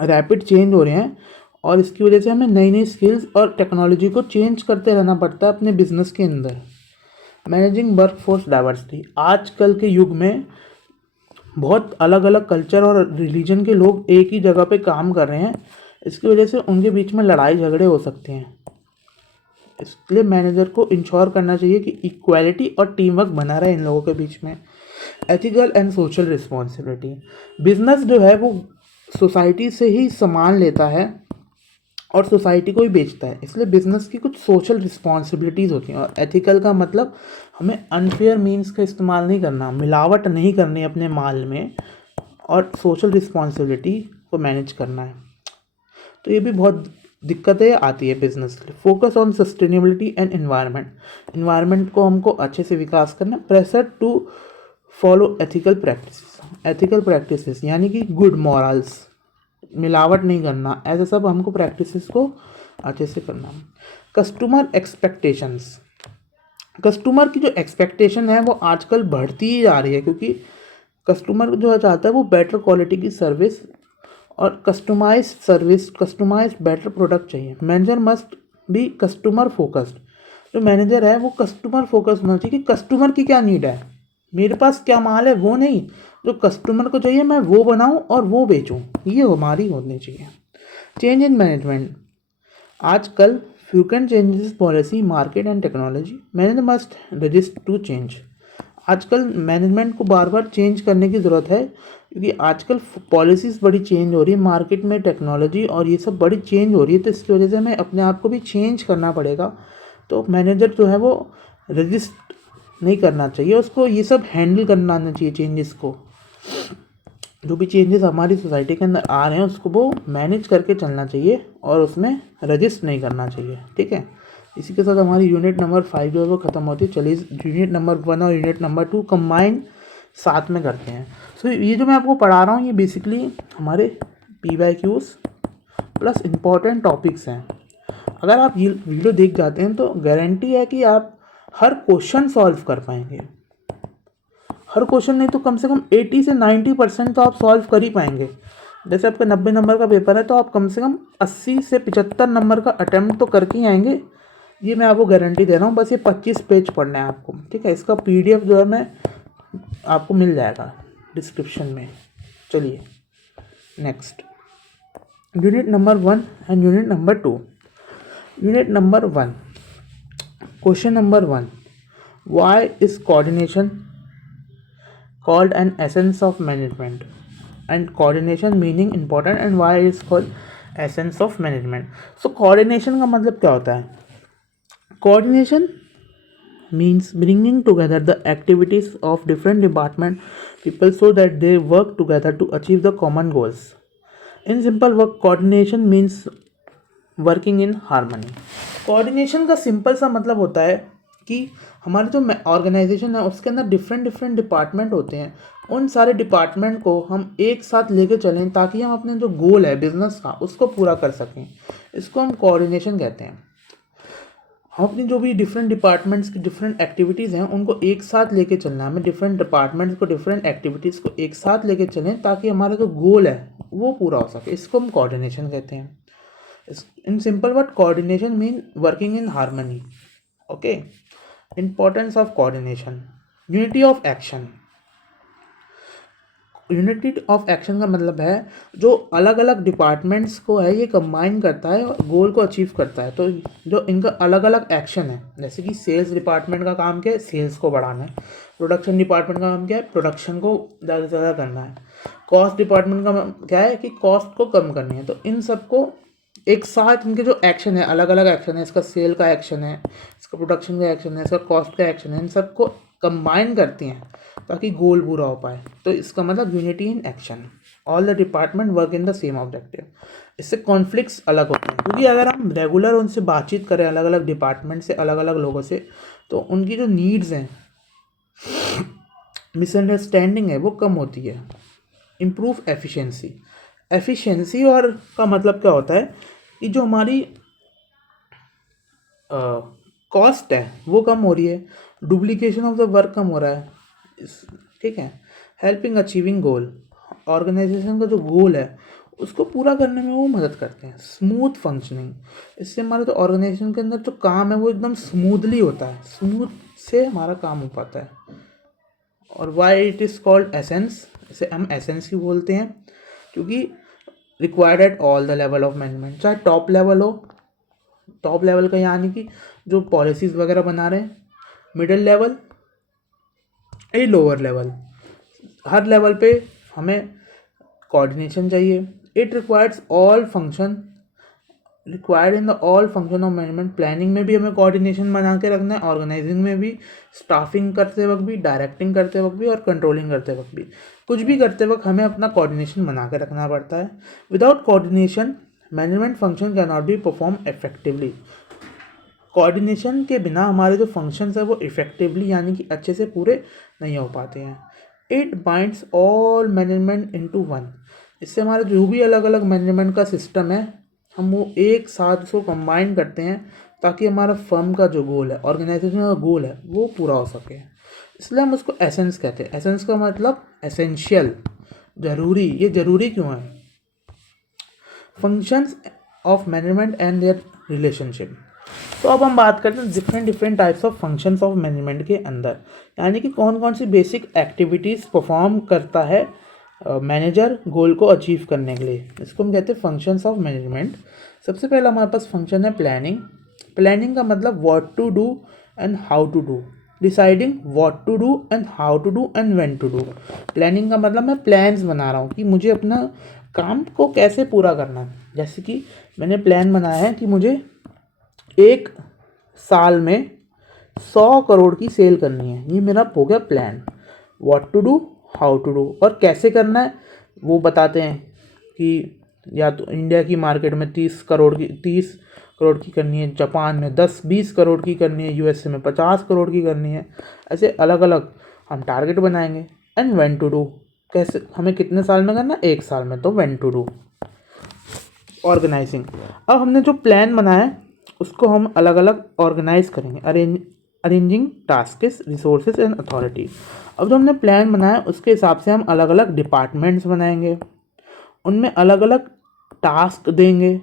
रैपिड चेंज हो रहे हैं और इसकी वजह से हमें नई नई स्किल्स और टेक्नोलॉजी को चेंज करते रहना पड़ता है अपने बिजनेस के अंदर। Managing workforce diversity. आजकल के युग में बहुत अलग अलग कल्चर और रिलीजन के लोग एक ही जगह पे काम कर रहे हैं, इसकी वजह से उनके बीच में लड़ाई झगड़े हो सकते हैं। इसलिए मैनेजर को इंश्योर करना चाहिए कि इक्वालिटी और टीम वर्क बना रहे इन लोगों के बीच में। Ethical and social responsibility. Business जो है वो सोसाइटी से ही सामान लेता है और सोसाइटी को ही बेचता है, इसलिए बिजनेस की कुछ सोशल रिस्पॉन्सिबिलिटीज़ होती हैं। और एथिकल का मतलब हमें अनफेयर मीन्स का इस्तेमाल नहीं करना, मिलावट नहीं करनी अपने माल में, और सोशल रिस्पॉन्सिबिलिटी को मैनेज करना है। तो ये भी बहुत दिक्कतें आती है business. Focus on sustainability and environment. Environment को हमको अच्छे से विकास करना। Pressure to follow ethical practices यानी कि गुड मॉरल्स, मिलावट नहीं करना, ऐसे सब हमको प्रैक्टिसेस को अच्छे से करना। Customer expectations. कस्टमर की जो एक्सपेक्टेशन है वो आजकल बढ़ती ही जा रही है, क्योंकि कस्टमर जो चाहता है वो बेटर क्वालिटी की सर्विस और कस्टमाइज बेटर प्रोडक्ट चाहिए। Manager must be customer focused. जो मैनेजर है वो कस्टमर फोकस्ड होना चाहिए कि कस्टमर की क्या नीड है, मेरे पास क्या माल है वो नहीं, जो कस्टमर को चाहिए मैं वो बनाऊं और वो बेचूं, ये हमारी होनी चाहिए। Change in management. आजकल frequent changes policy, market and technology. Manager must resist to change. आजकल मैनेजमेंट को बार बार चेंज करने की ज़रूरत है, क्योंकि आजकल पॉलिसीज़ बड़ी चेंज हो रही है, मार्केट में टेक्नोलॉजी और ये सब बड़ी चेंज हो रही है, तो इसकी वजह से हमें अपने आप को भी चेंज करना पड़ेगा। तो मैनेजर जो है वो रजिस्ट नहीं करना चाहिए, उसको ये सब हैंडल करना आना चाहिए चेंजेस को। जो भी चेंजेस हमारी सोसाइटी के अंदर आ रहे हैं उसको वो मैनेज करके चलना चाहिए और उसमें रजिस्ट नहीं करना चाहिए, ठीक है। इसी के साथ हमारी यूनिट नंबर 5 जो है वो ख़त्म होती है। चलिए यूनिट नंबर 1 और यूनिट नंबर 2 कंबाइन साथ में करते हैं। सो ये जो मैं आपको पढ़ा रहा हूँ ये बेसिकली हमारे PYQs प्लस इम्पॉर्टेंट टॉपिक्स हैं। अगर आप ये वीडियो देख जाते हैं तो गारंटी है कि आप हर क्वेश्चन सॉल्व कर पाएंगे। हर क्वेश्चन नहीं तो कम से कम 80 से 90% तो आप सॉल्व कर ही पाएंगे। जैसे आपका 90 नंबर का पेपर है तो आप कम से कम 80 से 75 नंबर का अटैम्प्ट तो करके ही आएंगे, ये मैं आपको गारंटी दे रहा हूँ। बस ये 25 पेज पढ़ना है आपको, ठीक है। इसका PDF जो है मैं आपको मिल जाएगा डिस्क्रिप्शन में। चलिए next. Unit number 1 and unit number 2. Unit number 1. Question number 1. Why is coordination called an essence of management? And coordination meaning important and why is called essence of management? So coordination का मतलब क्या होता है? Coordination means bringing together the activities of different department people so that they work together to achieve the common goals. In simple work, coordination means working in harmony. Coordination का सिंपल सा मतलब होता है कि हमारे जो ऑर्गेनाइजेशन है उसके अंदर डिफरेंट डिफरेंट डिपार्टमेंट होते हैं. उन सारे डिपार्टमेंट को हम एक साथ लेके चलें ताकि हम अपने जो गोल है बिजनेस का उसको पूरा कर सकें. इसको हम कोऑर्डिनेशन कहते हैं. हम अपनी जो भी डिफरेंट डिपार्टमेंट्स की डिफरेंट एक्टिविटीज़ हैं उनको एक साथ लेके चलना है. हमें डिफरेंट डिपार्टमेंट्स को डिफरेंट एक्टिविटीज़ को एक साथ लेके चलें ताकि हमारा जो गोल है वो पूरा हो सके. इसको हम कोऑर्डिनेशन कहते हैं. In simple word, coordination means working in harmony. Okay. Importance of coordination. Unity of action. Unity of action का मतलब है जो अलग अलग डिपार्टमेंट्स को है ये कंबाइन करता है और गोल को अचीव करता है. तो जो इनका अलग अलग एक्शन है, जैसे कि सेल्स डिपार्टमेंट का काम क्या है, सेल्स को बढ़ाना है. प्रोडक्शन डिपार्टमेंट का काम क्या है, प्रोडक्शन को ज़्यादा से ज़्यादा करना है. कॉस्ट डिपार्टमेंट का क्या है कि कॉस्ट को कम करनी है. तो इन सबको एक साथ इनके जो एक्शन है, अलग अलग एक्शन है, इसका सेल का एक्शन है, इसका प्रोडक्शन का एक्शन है, इसका कॉस्ट का एक्शन है, इन सबको कंबाइन करती हैं ताकि गोल पूरा हो पाए. तो इसका मतलब unity in action. All the department work in the same objective. इससे कॉन्फ्लिक्ट्स अलग होते हैं क्योंकि अगर हम रेगुलर उनसे बातचीत करें अलग अलग डिपार्टमेंट से, अलग अलग लोगों से, तो उनकी जो नीड्स हैं, मिसअंडरस्टैंडिंग है, वो कम होती है. Improve efficiency. एफिशिएंसी और का मतलब क्या होता है कि जो हमारी कॉस्ट है वो कम हो रही है, डुप्लीकेशन ऑफ द वर्क कम हो रहा है. ठीक है. हेल्पिंग अचीविंग गोल. ऑर्गेनाइजेशन का जो गोल है उसको पूरा करने में वो मदद करते हैं. Smooth functioning. इससे हमारे जो ऑर्गेनाइजेशन के अंदर जो काम है वो एकदम स्मूथली होता है, स्मूथ से हमारा काम हो पाता है. और why it is called essence. इसे हम एसेंस ही बोलते हैं क्योंकि required at all the level of management. चाहे टॉप लेवल हो, टॉप लेवल का यानी कि जो पॉलिसीज़ वगैरह बना रहे हैं, मिडिल लेवल या लोअर लेवल, हर लेवल पे हमें कोऑर्डिनेशन चाहिए. It requires all function required in the all function of management. Planning में भी हमें कोऑर्डिनेशन बना के रखना है, ऑर्गेनाइजिंग में भी, स्टाफिंग करते वक्त भी, डायरेक्टिंग करते वक्त भी और कंट्रोलिंग करते वक्त भी. कुछ भी करते वक्त हमें अपना कोऑर्डिनेशन बना के रखना पड़ता है. Without coordination management function can not be perform effectively. Coordination के बिना हमारे जो फंक्शंस है वो इफेक्टिवली यानी कि अच्छे से पूरे नहीं हो पाते हैं. It binds all management into one. इससे हमारा जो भी अलग अलग मैनेजमेंट का सिस्टम है हम वो एक साथ उसको कंबाइन करते हैं ताकि हमारा फर्म का जो गोल है, ऑर्गेनाइजेशन का गोल है, वो पूरा हो सके. इसलिए हम उसको एसेंस कहते हैं. एसेंस का मतलब एसेंशियल, ज़रूरी. ये ज़रूरी क्यों है? Functions of management and their relationship. तो अब हम बात करते हैं different different types of functions of management के अंदर, यानी कि कौन कौन सी बेसिक एक्टिविटीज़ परफॉर्म करता है मैनेजर गोल को अचीव करने के लिए. इसको हम कहते हैं फंक्शंस ऑफ मैनेजमेंट. सबसे पहला हमारे पास फंक्शन है प्लानिंग. प्लानिंग का मतलब what to do and how to do. Deciding what to do and how to do and when to do. Planning का मतलब मैं प्लान्स बना रहा हूँ कि मुझे अपना काम को कैसे पूरा करना है. जैसे कि मैंने प्लान बनाया है कि मुझे एक साल में 100 करोड़ की सेल करनी है. ये मेरा हो गया plan. What to do, how to do और कैसे करना है वो बताते हैं कि या तो इंडिया की मार्केट में 30 करोड़ की करनी है, जापान में 10-20 करोड़ की करनी है, यूएसए में 50 करोड़ की करनी है. ऐसे अलग अलग हम टारगेट बनाएंगे. एंड व्हेन टू डू, कैसे हमें कितने साल में करना है, एक साल में, तो व्हेन टू डू. ऑर्गेनाइजिंग. अब हमने जो प्लान बनाया है उसको हम अलग अलग ऑर्गेनाइज करेंगे. Arranging task, resources and authority. अब जो हमने प्लान बनाया उसके हिसाब से हम अलग अलग डिपार्टमेंट्स बनाएंगे, उनमें अलग अलग टास्क देंगे,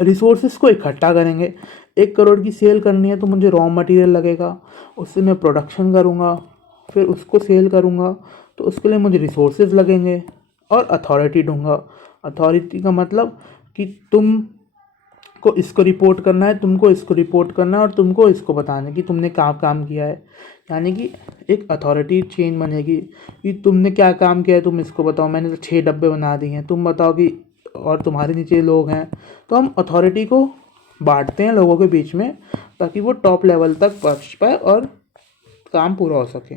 रिसोर्सेज को इकट्ठा करेंगे. 1 करोड़ की सेल करनी है तो मुझे रॉ मटेरियल लगेगा, उससे मैं प्रोडक्शन करूँगा, फिर उसको सेल करूँगा, तो उसके लिए मुझे रिसोर्सेज लगेंगे और अथॉरिटी दूंगा. अथॉरिटी का मतलब कि तुम को इसको रिपोर्ट करना है, तुमको इसको रिपोर्ट करना है और तुमको इसको बताना है कि तुमने क्या काम किया है। यानी कि एक अथॉरिटी चेन बनेगी कि तुमने क्या काम किया है, तुम इसको बताओ। मैंने तो 6 डब्बे बना दिए हैं, तुम बताओ कि, और तुम्हारे नीचे लोग हैं। तो हम अथॉरिटी को बांटते हैं लोगों के बीच में ताकि वो टॉप लेवल तक पहुँच पाए और काम पूरा हो सके।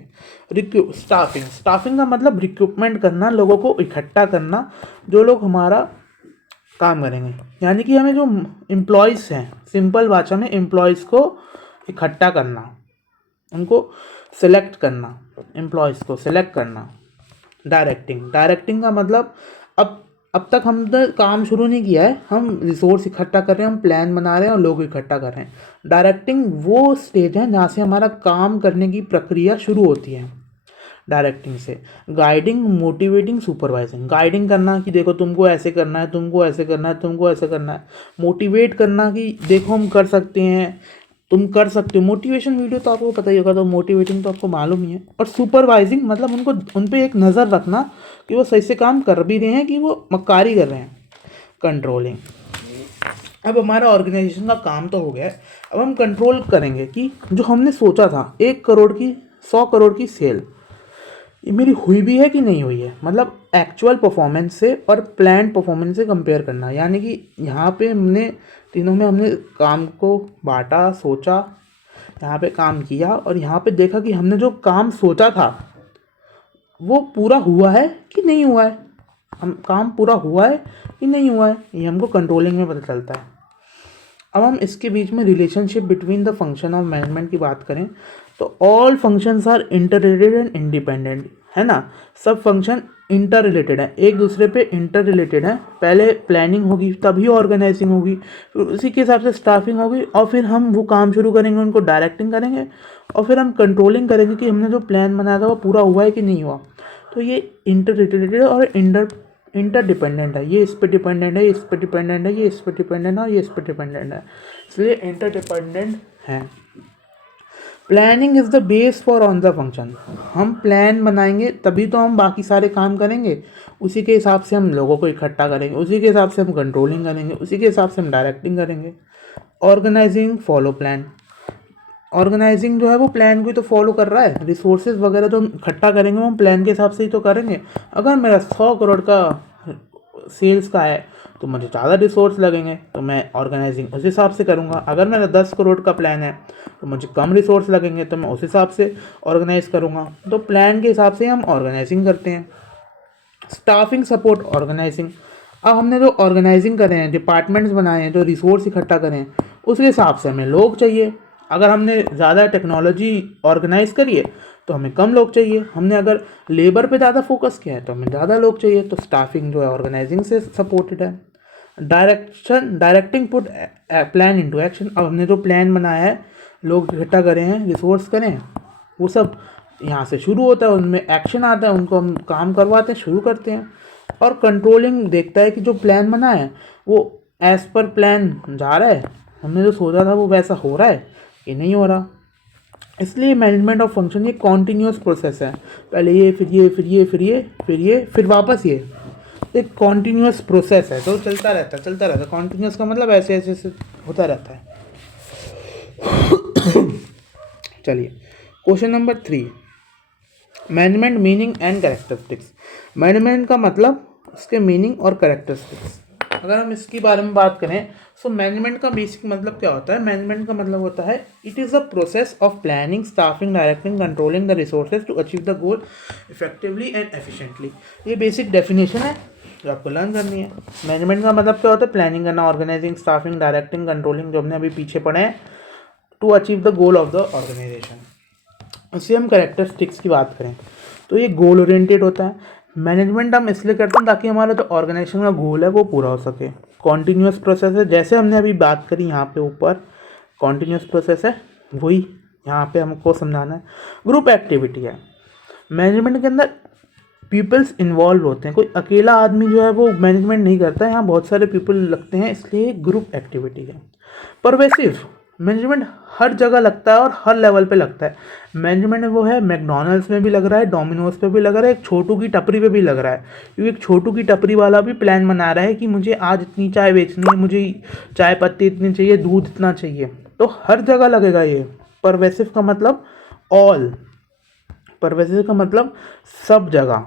स्टाफिंग का मतलब रिक्रूटमेंट करना, लोगों को इकट्ठा करना जो लोग हमारा काम करेंगे। यानी कि हमें जो एम्प्लॉयज़ हैं, सिंपल भाषा में एम्प्लॉयज़ को इकट्ठा करना, उनको सेलेक्ट करना, एम्प्लॉयज़ को सेलेक्ट करना। डायरेक्टिंग का मतलब अब तक हमने काम शुरू नहीं किया है, हम रिसोर्स इकट्ठा कर रहे हैं, हम प्लान बना रहे हैं और लोग इकट्ठा कर रहे हैं। डायरेक्टिंग वो स्टेज है जहाँ से हमारा काम करने की प्रक्रिया शुरू होती है। डायरेक्टिंग से गाइडिंग, मोटिवेटिंग, सुपरवाइजिंग। गाइडिंग करना कि देखो तुमको ऐसे करना है, तुमको ऐसे करना है, तुमको ऐसे करना है। मोटिवेट करना कि देखो हम कर सकते हैं, तुम कर सकते हो। मोटिवेशन वीडियो तो आपको पता ही होगा, तो मोटिवेटिंग तो आपको मालूम ही है। और सुपरवाइजिंग मतलब उनको, उन पे एक नज़र रखना कि वो सही से काम कर भी रहे हैं कि वो मक्कारी कर रहे हैं। कंट्रोलिंग, अब हमारा ऑर्गेनाइजेशन का काम तो हो गया है, अब हम कंट्रोल करेंगे कि जो हमने सोचा था 1 करोड़ की, 100 करोड़ की सेल, ये मेरी हुई भी है कि नहीं हुई है। मतलब एक्चुअल परफॉर्मेंस से और प्लान परफॉर्मेंस से कंपेयर करना। यानी कि यहाँ पे हमने तीनों में हमने काम को बांटा, सोचा, यहाँ पे काम किया और यहाँ पे देखा कि हमने जो काम सोचा था वो पूरा हुआ है कि नहीं हुआ है, हम काम पूरा हुआ है कि नहीं हुआ है, ये हमको कंट्रोलिंग में पता चलता है। अब हम इसके बीच में relationship between the function of management की बात करें तो all functions are inter related and independent, है ना। सब फंक्शन इंटर रिलेटेड है, एक दूसरे पे इंटर रिलेटेड है। पहले प्लानिंग होगी तभी ऑर्गेनाइजिंग होगी, फिर उसी के हिसाब से स्टाफिंग होगी और फिर हम वो काम शुरू करेंगे, उनको डायरेक्टिंग करेंगे और फिर हम कंट्रोलिंग करेंगे कि हमने जो प्लान बनाया था वो पूरा हुआ है कि नहीं हुआ। तो ये इंटर रिलेटेड और इंटरडिपेंडेंट है। ये इस पे डिपेंडेंट है, ये इस पे डिपेंडेंट है, ये इस पे डिपेंडेंट है और ये इस पे डिपेंडेंट है, इसलिए इंटरडिपेंडेंट है। Planning is the base for on the function. हम प्लान बनाएंगे तभी तो हम बाकी सारे काम करेंगे, उसी के हिसाब से हम लोगों को इकट्ठा करेंगे, उसी के हिसाब से हम कंट्रोलिंग करेंगे, उसी के हिसाब से हम डायरेक्टिंग करेंगे। ऑर्गेनाइजिंग फॉलो प्लान, ऑर्गेनाइजिंग जो है वो प्लान को ही तो फॉलो कर रहा है। रिसोर्सेज वगैरह तो हम इकट्ठा करेंगे, वो हम प्लान के हिसाब से ही तो करेंगे। अगर मेरा 100 करोड़ का सेल्स का है तो मुझे ज़्यादा रिसोर्स लगेंगे, तो मैं ऑर्गेनाइजिंग उस हिसाब से करूँगा। अगर मेरा 10 करोड़ का प्लान है तो मुझे कम रिसोर्स लगेंगे, तो मैं उस हिसाब से ऑर्गेनाइज करूँगा। तो प्लान के हिसाब से हम ऑर्गेनाइजिंग करते हैं। स्टाफिंग सपोर्ट ऑर्गेनाइजिंग, अब हमने जो ऑर्गेनाइजिंग करें हैं, डिपार्टमेंट्स बनाए हैं, जो रिसोर्स इकट्ठा करें, उसके हिसाब से हमें लोग चाहिए। अगर हमने ज़्यादा टेक्नोलॉजी ऑर्गेनाइज करी है तो हमें कम लोग चाहिए। हमने अगर लेबर पे ज़्यादा फोकस किया है तो हमें ज़्यादा लोग चाहिए। तो स्टाफिंग जो है ऑर्गेनाइजिंग से सपोर्टेड है। Directing put plan into action, अब हमने जो प्लान बनाया है, लोग इकट्ठा करें हैं, रिसोर्स करें, वो सब यहाँ से शुरू होता है, उनमें एक्शन आता है, उनको हम काम करवाते हैं, शुरू करते हैं। और कंट्रोलिंग देखता है कि जो प्लान बना है वो एज पर प्लान जा रहा है, हमने जो सोचा था वो वैसा हो रहा है कि नहीं हो रहा। इसलिए मैनेजमेंट ऑफ फंक्शन ये कॉन्टीन्यूस प्रोसेस है। पहले ये, फिर ये, फिर ये, फिर ये, फिर ये, फिर वापस ये, एक कॉन्टीन्यूस प्रोसेस है। तो चलता रहता है, चलता रहता है। कॉन्टीन्यूस का मतलब ऐसे ऐसे ऐसे होता रहता है। चलिए, question number 3, management meaning and characteristics. Management का मतलब, उसके मीनिंग और कैरेक्टरिस्टिक्स। अगर हम इसके बारे में बात करें तो मैनेजमेंट का बेसिक मतलब क्या होता है। मैनेजमेंट का मतलब होता है it is a process of planning, staffing, directing, controlling the resources to achieve the goal effectively and efficiently. ये बेसिक डेफिनेशन है जो आपको लर्न करनी है। मैनेजमेंट का मतलब क्या होता है, प्लानिंग करना, ऑर्गेनाइजिंग, स्टाफिंग, डायरेक्टिंग, कंट्रोलिंग, जो हमने अभी पीछे पढ़े हैं, to achieve the goal of the organization. उससे हम कैरेक्टरिस्टिक्स की बात करें तो ये गोल ओरिएंटेड होता है। मैनेजमेंट हम इसलिए करते हैं ताकि हमारा जो ऑर्गेनाइजेशन का गोल है वो पूरा हो सके। कॉन्टीन्यूस प्रोसेस है, जैसे हमने अभी बात करी यहाँ पे ऊपर, कॉन्टीन्यूस प्रोसेस है, वही यहाँ पे हमको समझाना है। ग्रुप एक्टिविटी है, मैनेजमेंट के अंदर पीपल्स इन्वॉल्व होते हैं, कोई अकेला आदमी जो है वो मैनेजमेंट नहीं करता है, यहाँ बहुत सारे पीपल लगते हैं, इसलिए ग्रुप एक्टिविटी है। परवेसिव, मैनेजमेंट हर जगह लगता है और हर लेवल पे लगता है। मैनेजमेंट वो है मैकडॉनल्ड्स में भी लग रहा है, डोमिनोज पे भी लग रहा है, एक छोटू की टपरी पे भी लग रहा है, क्योंकि एक छोटू की टपरी वाला भी प्लान बना रहा है कि मुझे आज इतनी चाय बेचनी है, मुझे चाय पत्ती इतनी चाहिए, दूध इतना चाहिए, तो हर जगह लगेगा ये। परवेसिव का मतलब ऑल, परवेसिव का मतलब सब जगह,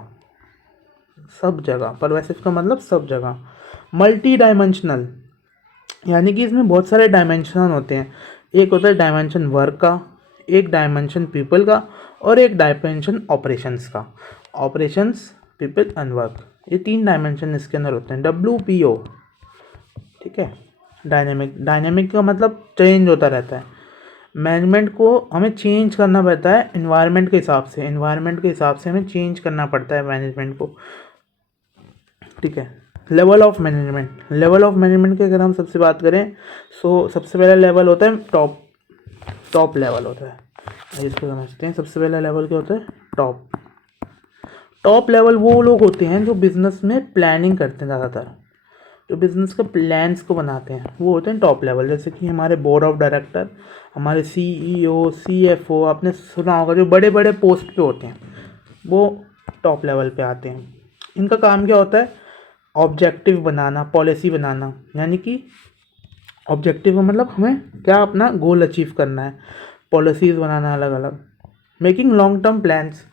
सब जगह, परवेसिव का मतलब सब जगह। मल्टी डायमेंशनल, यानी कि इसमें बहुत सारे डायमेंशन होते हैं। एक होता है डायमेंशन वर्क का, एक डायमेंशन पीपल का, और एक डायमेंशन ऑपरेशंस का। ऑपरेशंस, पीपल एंड वर्क, ये 3 डायमेंशन इसके अंदर होते हैं। WPO, ठीक है। डायनेमिक, डायनेमिक का मतलब चेंज होता रहता है। मैनेजमेंट को हमें चेंज करना पड़ता है इन्वायरमेंट के हिसाब से, इन्वायरमेंट के हिसाब से हमें चेंज करना पड़ता है मैनेजमेंट को, ठीक है। Level of management, level of management की अगर हम सबसे बात करें, सो सबसे पहला लेवल होता है टॉप, टॉप लेवल होता है। इसको समझते हैं। सबसे पहला लेवल क्या होता है? टॉप। टॉप लेवल वो लोग होते हैं जो बिजनेस में प्लानिंग करते हैं, ज़्यादातर जो बिजनेस के प्लान्स को बनाते हैं वो होते हैं टॉप लेवल। जैसे कि हमारे बोर्ड ऑफ डायरेक्टर, हमारे CEO, CFO, आपने सुना होगा जो बड़े बड़े पोस्ट पे होते हैं वो टॉप लेवल पे आते हैं। इनका काम क्या होता है? ऑब्जेक्टिव बनाना, पॉलिसी बनाना, यानी कि ऑब्जेक्टिव का मतलब हमें क्या अपना गोल अचीव करना है, पॉलिसीज़ बनाना अलग अलग। Making long term plans,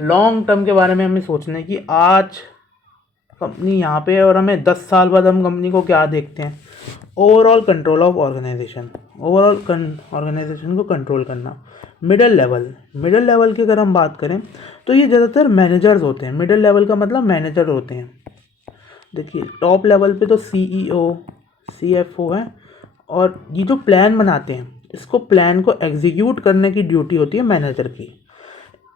long term के बारे में हमें सोचना है कि आज कंपनी यहाँ पे है और हमें 10 साल बाद हम कंपनी को क्या देखते हैं। Overall control of organization, overall organization को कंट्रोल करना। मिडिल लेवल, मिडिल लेवल की अगर हम बात करें तो ये ज़्यादातर मैनेजर्स होते हैं। मिडिल लेवल का मतलब मैनेजर होते हैं। देखिए टॉप लेवल पे तो CEO, CFO है, और ये जो प्लान बनाते हैं इसको, प्लान को एग्जीक्यूट करने की ड्यूटी होती है मैनेजर की।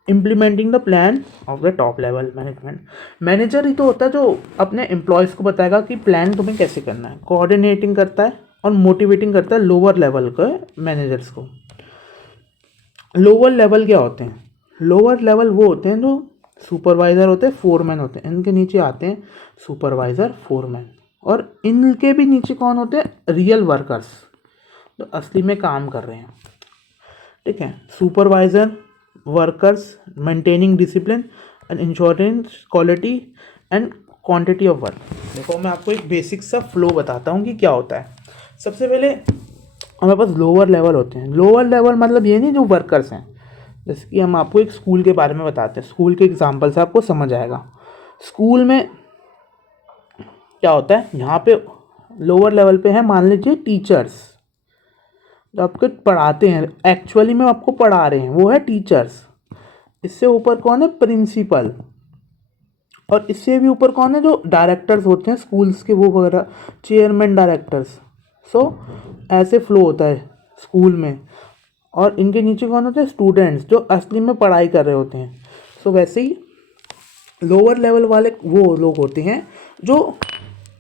Implementing the plan of the top level management, manager ही तो होता है जो अपने एम्प्लॉयज़ को बताएगा कि प्लान तुम्हें कैसे करना है, कोऑर्डिनेटिंग करता है और मोटिवेटिंग करता है लोअर लेवल के मैनेजर्स को। लोअर लेवल क्या होते हैं? लोअर लेवल वो होते हैं जो सुपरवाइज़र होते हैं, फोरमैन होते हैं, इनके नीचे आते हैं सुपरवाइज़र, फोरमैन, और इनके भी नीचे कौन होते हैं? रियल वर्कर्स, जो असली में काम कर रहे हैं, ठीक है। Supervisor, workers, maintaining discipline and insurance quality and quantity of work. देखो मैं आपको एक बेसिक सा फ्लो बताता हूँ कि क्या होता है। सबसे पहले हमारे पास लोअर लेवल होते हैं। लोअर लेवल मतलब ये नहीं जो वर्कर्स हैं, जैसे कि हम आपको एक स्कूल के बारे में बताते हैं, स्कूल के एग्जाम्पल से आपको समझ आएगा। स्कूल में क्या होता है, यहाँ पे लोअर लेवल पे है, मान लीजिए टीचर्स जो आपको पढ़ाते हैं, एक्चुअली में आपको पढ़ा रहे हैं वो है टीचर्स। इससे ऊपर कौन है? प्रिंसिपल। और इससे भी ऊपर कौन है? जो डायरेक्टर्स होते हैं स्कूल्स के, वो वगैरह, चेयरमैन, डायरेक्टर्स। सो ऐसे फ्लो होता है स्कूल में। और इनके नीचे कौन होते हैं? स्टूडेंट्स, जो असली में पढ़ाई कर रहे होते हैं। सो वैसे ही लोअर लेवल वाले वो लोग होते हैं जो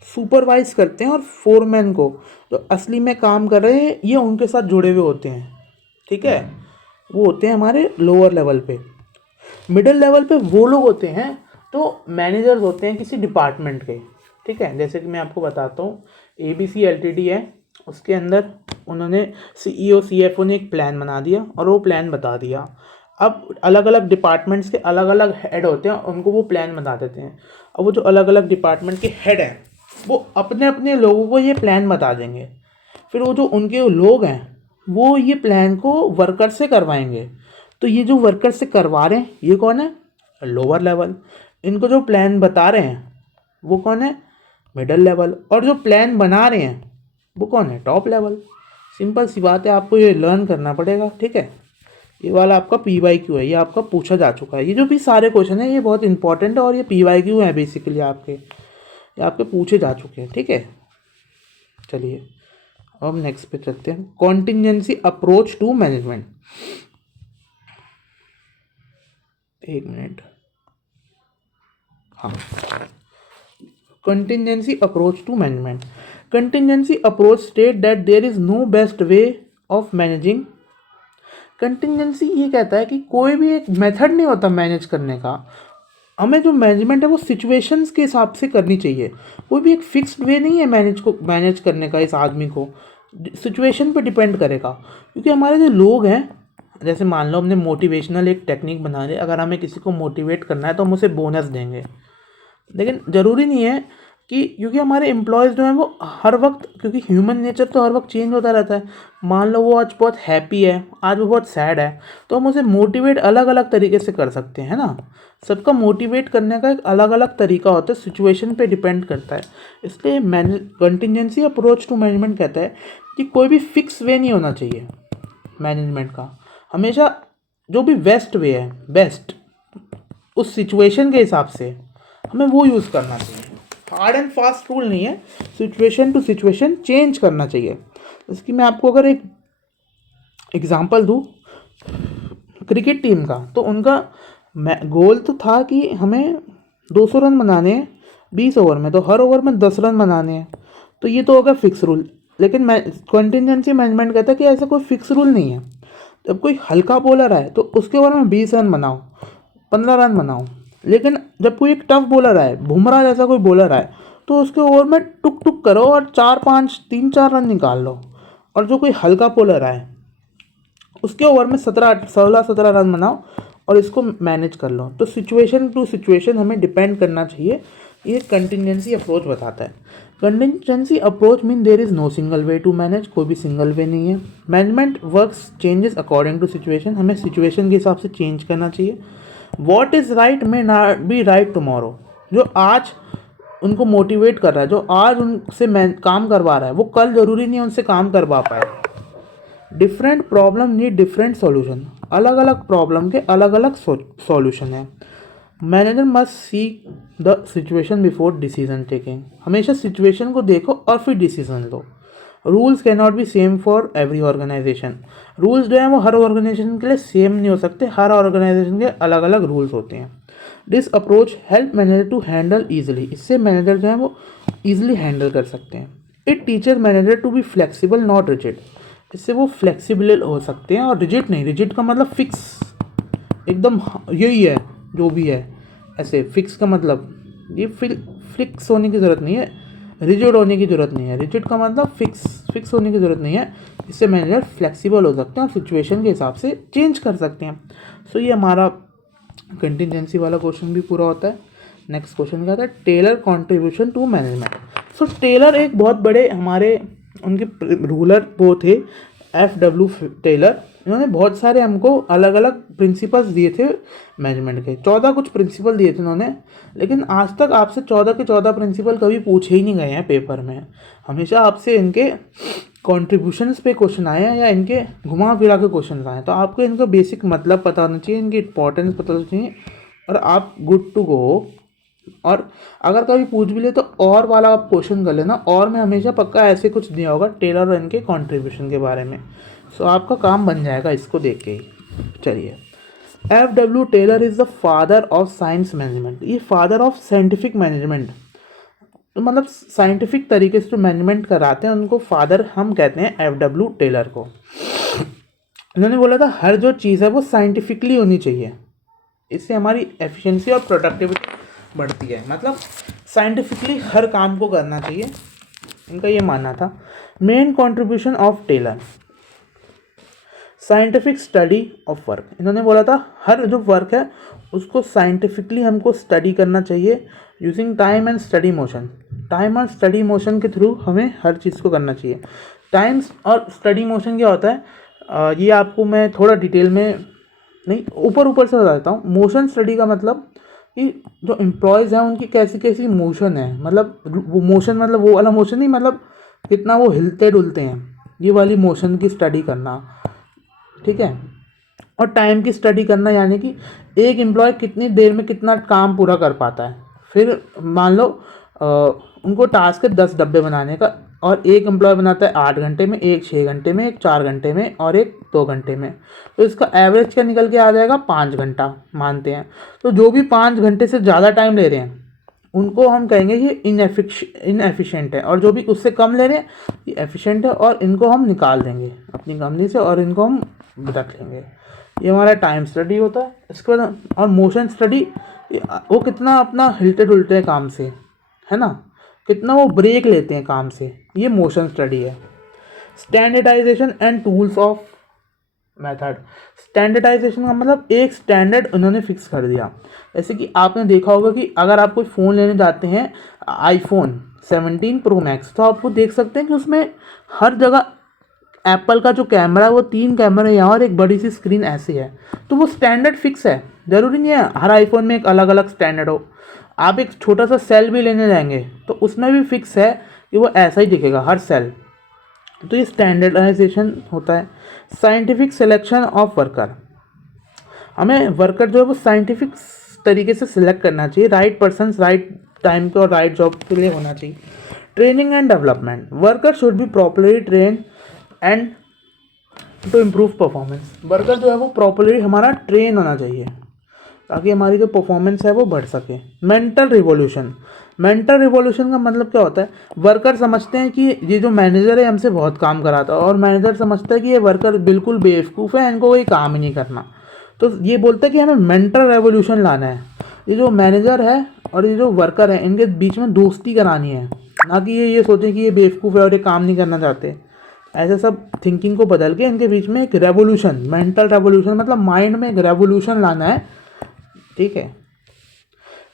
सुपरवाइज करते हैं, और फोरमैन को, जो असली में काम कर रहे हैं, ये उनके साथ जुड़े हुए होते हैं, ठीक है। वो होते हैं हमारे लोअर लेवल पे। मिडिल लेवल पे वो लोग होते हैं तो मैनेजर्स होते हैं किसी डिपार्टमेंट के, ठीक है। जैसे कि मैं आपको बताता हूँ, ABC LTD है, उसके अंदर उन्होंने CEO, CFO ने एक प्लान बना दिया और वो प्लान बता दिया। अब अलग अलग डिपार्टमेंट्स के अलग अलग हेड होते हैं, उनको वो प्लान बता देते हैं। अब वो जो अलग अलग डिपार्टमेंट के हेड हैं वो अपने अपने लोगों को ये प्लान बता देंगे। फिर वो जो उनके लोग हैं वो ये प्लान को वर्कर से करवाएंगे। तो ये जो वर्कर से करवा रहे हैं ये कौन है? Lower level. इनको जो प्लान बता रहे हैं वो कौन है? Middle level. और जो प्लान बना रहे हैं वो कौन है? Top level. सिंपल सी बात है, आपको ये लर्न करना पड़ेगा, ठीक है। ये वाला आपका PYQ है, ये आपका पूछा जा चुका है। ये जो भी सारे क्वेश्चन है ये बहुत इंपॉर्टेंट है, और ये PYQ है बेसिकली आपके, ये आपके पूछे जा चुके हैं, ठीक है। चलिए अब नेक्स्ट पे चलते हैं। Contingency approach to management. एक मिनट, हाँ। Contingency approach to management. Contingency approach state that there is no best way of managing. Contingency ये कहता है कि कोई भी एक मेथड नहीं होता मैनेज करने का। हमें जो मैनेजमेंट है वो सिचुएशंस के हिसाब से करनी चाहिए। कोई भी एक फिक्स्ड वे नहीं है मैनेज करने का इस आदमी को। सिचुएशन पे डिपेंड करेगा, क्योंकि हमारे जो लोग हैं, जैसे मान लो हमने मोटिवेशनल एक टेक्निक बना ली, अगर हमें किसी को मोटिवेट करना है तो हम उसे बोनस देंगे, लेकिन ज़रूरी नहीं है कि, क्योंकि हमारे एम्प्लॉयज़ जो हैं वो हर वक्त, क्योंकि ह्यूमन नेचर तो हर वक्त चेंज होता रहता है। मान लो वो आज बहुत हैप्पी है, आज वो बहुत सैड है, तो हम उसे मोटिवेट अलग अलग तरीके से कर सकते हैं, है ना। सबका मोटिवेट करने का एक अलग अलग तरीका होता है, सिचुएशन पे डिपेंड करता है। इसलिए कंटिजेंसी अप्रोच टू मैनेजमेंट कहता है कि कोई भी फिक्स वे नहीं होना चाहिए मैनेजमेंट का। हमेशा जो भी बेस्ट वे है, बेस्ट उस सिचुएशन के हिसाब से हमें वो यूज़ करना चाहिए। हार्ड एंड फास्ट रूल नहीं है, सिचुएशन टू सिचुएशन चेंज करना चाहिए। इसकी मैं आपको अगर एक एग्जांपल दूँ क्रिकेट टीम का, तो उनका गोल तो था कि हमें 200 रन बनाने हैं 20 ओवर में, तो हर ओवर में 10 रन बनाने हैं, तो ये तो होगा फिक्स रूल। लेकिन कंटिजेंसी मैनेजमेंट कहता है कि ऐसा कोई फिक्स रूल नहीं है। जब कोई हल्का बॉलर आए तो उसके ओवर में 20 रन बनाओ, 15 रन बनाओ, लेकिन जब कोई एक टफ बॉलर आए, बुमराह जैसा कोई बॉलर आए, तो उसके ओवर में टुक टुक करो और 4-5 3-4 रन निकाल लो। और जो कोई हल्का बॉलर आए उसके ओवर में 16-17 रन बनाओ और इसको मैनेज कर लो। तो सिचुएशन टू सिचुएशन हमें डिपेंड करना चाहिए, ये कंटिजेंसी अप्रोच बताता है। Contingency approach mean there is no single way to manage, कोई भी सिंगल वे नहीं है। Management works changes according to situation, हमें सिचुएशन के हिसाब से चेंज करना चाहिए। What is right may not be right tomorrow, जो आज उनको मोटिवेट कर रहा है, जो आज उनसे काम करवा रहा है, वो कल ज़रूरी नहीं है उनसे काम करवा पाए। Different problem need different solution, अलग अलग प्रॉब्लम के अलग अलग सॉल्यूशन है। Manager must seek the situation before decision taking, हमेशा सिचुएशन को देखो और फिर डिसीजन लो। Rules can not be same for every organization, rules जो हैं वो हर ऑर्गेनाइजेशन के लिए सेम नहीं हो सकते, हर ऑर्गेनाइजेशन के अलग अलग रूल्स होते हैं। This approach help manager to handle easily, इससे मैनेजर जो है वो ईजिली हैंडल कर सकते हैं। It teaches manager to be flexible not rigid, इससे वो फ्लेक्सिबल हो सकते हैं और रिजिड नहीं। रिजिड का मतलब फिक्स, एकदम यही है जो भी है, ऐसे फिक्स का मतलब ये फिक्स होने की ज़रूरत नहीं है, रिजिड होने की ज़रूरत नहीं है। रिजिड का मतलब फिक्स होने की ज़रूरत नहीं है। इससे मैनेजर फ्लेक्सिबल हो सकते हैं और सिचुएशन के हिसाब से चेंज कर सकते हैं। सो ये हमारा कंटिजेंसी वाला क्वेश्चन भी पूरा होता है। नेक्स्ट क्वेश्चन क्या था, Taylor contribution to management. So Taylor एक बहुत बड़े हमारे उनके रूलर वो थे, FW टेलर। इन्होंने बहुत सारे हमको अलग अलग प्रिंसिपल्स दिए थे मैनेजमेंट के, 14 कुछ प्रिंसिपल दिए थे उन्होंने। लेकिन आज तक आपसे 14 के 14 प्रिंसिपल कभी पूछे ही नहीं गए हैं पेपर में। हमेशा आपसे इनके कॉन्ट्रीब्यूशंस पे क्वेश्चन आए हैं या इनके घुमा फिरा के क्वेश्चन आए हैं। तो आपको इनका बेसिक मतलब पता होना चाहिए, इनकी इंपॉर्टेंस पता होना चाहिए और आप गुड टू गो। और अगर कभी पूछ भी ले तो और वाला आप क्वेश्चन कर लेना, और में हमेशा पक्का ऐसे कुछ दिया होगा टेलर और इनके कंट्रीब्यूशन के बारे में। सो आपका काम बन जाएगा इसको देख के ही। चलिए, FW Taylor is the father of science management, ये फादर ऑफ साइंटिफिक मैनेजमेंट, तो मतलब साइंटिफिक तरीके से जो मैनेजमेंट कराते हैं उनको फादर हम कहते हैं FW टेलर को। इन्होंने बोला था हर जो चीज़ है वो साइंटिफिकली होनी चाहिए, इससे हमारी एफिशिएंसी और प्रोडक्टिविटी बढ़ती है। मतलब साइंटिफिकली हर काम को करना चाहिए, इनका ये मानना था। Main contribution of Taylor, scientific study of work. इन्होंने बोला था हर जो वर्क है उसको साइंटिफिकली हमको स्टडी करना चाहिए, using time and study motion. Time और स्टडी मोशन के थ्रू हमें हर चीज़ को करना चाहिए। टाइम और स्टडी मोशन क्या होता है, ये आपको मैं थोड़ा डिटेल में नहीं, ऊपर से बता देता हूँ। मोशन स्टडी का मतलब कि जो एम्प्लॉयज़ हैं उनकी कैसी कैसी मोशन है, मतलब वो मोशन मतलब वो वाला मोशन नहीं, मतलब कितना वो हिलते डुलते हैं, ये वाली मोशन की स्टडी करना, ठीक है। और टाइम की स्टडी करना, यानी कि एक एम्प्लॉय कितनी देर में कितना काम पूरा कर पाता है। फिर मान लो उनको टास्क है 10 डब्बे बनाने का, और एक एम्प्लॉय बनाता है 8 घंटे में, एक 6 घंटे में, एक 4 घंटे में और एक 2 घंटे में, तो इसका एवरेज क्या निकल के आ जाएगा, 5 घंटा मानते हैं। तो जो भी 5 घंटे से ज़्यादा टाइम ले रहे हैं उनको हम कहेंगे ये इनएफिशिएंट है, और जो भी उससे कम ले रहे हैं ये एफिशिएंट है, और इनको हम निकाल देंगे अपनी कंपनी से और इनको हम रख लेंगे। ये हमारा टाइम स्टडी होता है। इसके बाद और मोशन स्टडी, वो कितना अपना हिलते डुलते हैं काम से, है ना, कितना वो ब्रेक लेते हैं काम से, ये मोशन स्टडी है। Standardization and tools of method. Standardization का मतलब एक स्टैंडर्ड उन्होंने फिक्स कर दिया। जैसे कि आपने देखा होगा कि अगर आप कोई फ़ोन लेने जाते हैं आईफोन 17 प्रो मैक्स, तो आपको देख सकते हैं कि उसमें हर जगह एप्पल का जो कैमरा है वो 3 कैमरे यहाँ और एक बड़ी सी स्क्रीन ऐसी है। तो वो स्टैंडर्ड फिक्स है, ज़रूरी नहीं है हर आईफोन में एक अलग अलग स्टैंडर्ड हो। आप एक छोटा सा सेल भी लेने जाएंगे तो उसमें भी फिक्स है कि वो ऐसा ही दिखेगा हर सेल। तो ये स्टैंडर्डाइजेशन होता है। साइंटिफिक सिलेक्शन ऑफ वर्कर, हमें वर्कर जो है वो साइंटिफिक तरीके से सिलेक्ट करना चाहिए, राइट पर्सन राइट टाइम पे और राइट जॉब के लिए होना चाहिए। Training and development, worker should be properly train and to improve performance, worker जो है वो प्रॉपरली हमारा ट्रेन होना चाहिए ताकि हमारी जो परफॉर्मेंस है वो बढ़ सके। मेंटल रिवॉल्यूशन, मेंटल रिवॉल्यूशन का मतलब क्या होता है, वर्कर समझते हैं कि ये जो मैनेजर है हमसे बहुत काम कराता है, और मैनेजर समझता है कि ये वर्कर बिल्कुल बेवकूफ़ है, इनको कोई काम ही नहीं करना। तो ये बोलता है कि हमें मेंटल रेवोल्यूशन लाना है। ये जो मैनेजर है और ये जो वर्कर है इनके बीच में दोस्ती करानी है, ना कि ये सोचें कि ये बेवकूफ़ है और ये काम नहीं करना चाहते। ऐसे सब थिंकिंग को बदल के इनके बीच में एक रेवोल्यूशन, मेंटल रेवोल्यूशन मतलब माइंड में एक रेवोल्यूशन लाना है, ठीक है।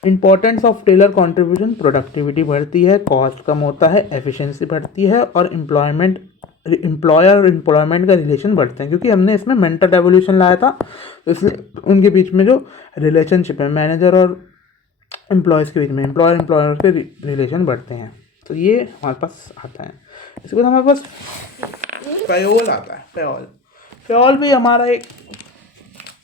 Importance of Taylor contribution, productivity बढ़ती है, कॉस्ट कम होता है, एफिशिएंसी बढ़ती है और एम्प्लॉयर और एम्प्लॉयमेंट का रिलेशन बढ़ते हैं, क्योंकि हमने इसमें मेंटल रेवोल्यूशन लाया था। तो इसलिए उनके बीच में जो रिलेशनशिप है मैनेजर और एम्प्लॉयज़ के बीच में, एम्प्लॉयर एम्प्लॉयर के रिलेशन बढ़ते हैं। तो ये हमारे पास आता है। इसके बाद हमारे पास पेयोल आता है। पेयोल भी हमारा एक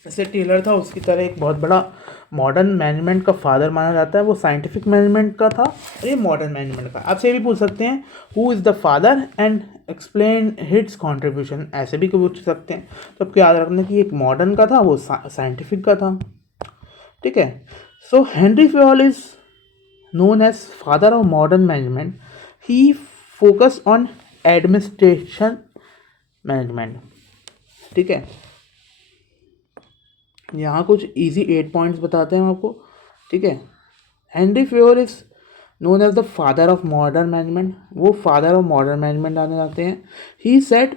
जैसे टेलर था उसकी तरह एक बहुत बड़ा मॉडर्न मैनेजमेंट का फादर माना जाता है। वो साइंटिफिक मैनेजमेंट का था और ये मॉडर्न मैनेजमेंट का। आपसे ये भी पूछ सकते हैं who is the father and explain hits contribution, ऐसे भी पूछ सकते हैं। तो आपको याद रखना कि एक मॉडर्न का था, वो साइंटिफिक का था, ठीक है। So Henry Fayol is known as father of modern management. He focused on administration management, ठीक है। यहाँ कुछ इजी 8 पॉइंट्स बताते हैं हम आपको, ठीक है। Henry Fayol is known as the father of modern management, वो फादर ऑफ मॉडर्न मैनेजमेंट आने जाते हैं। He said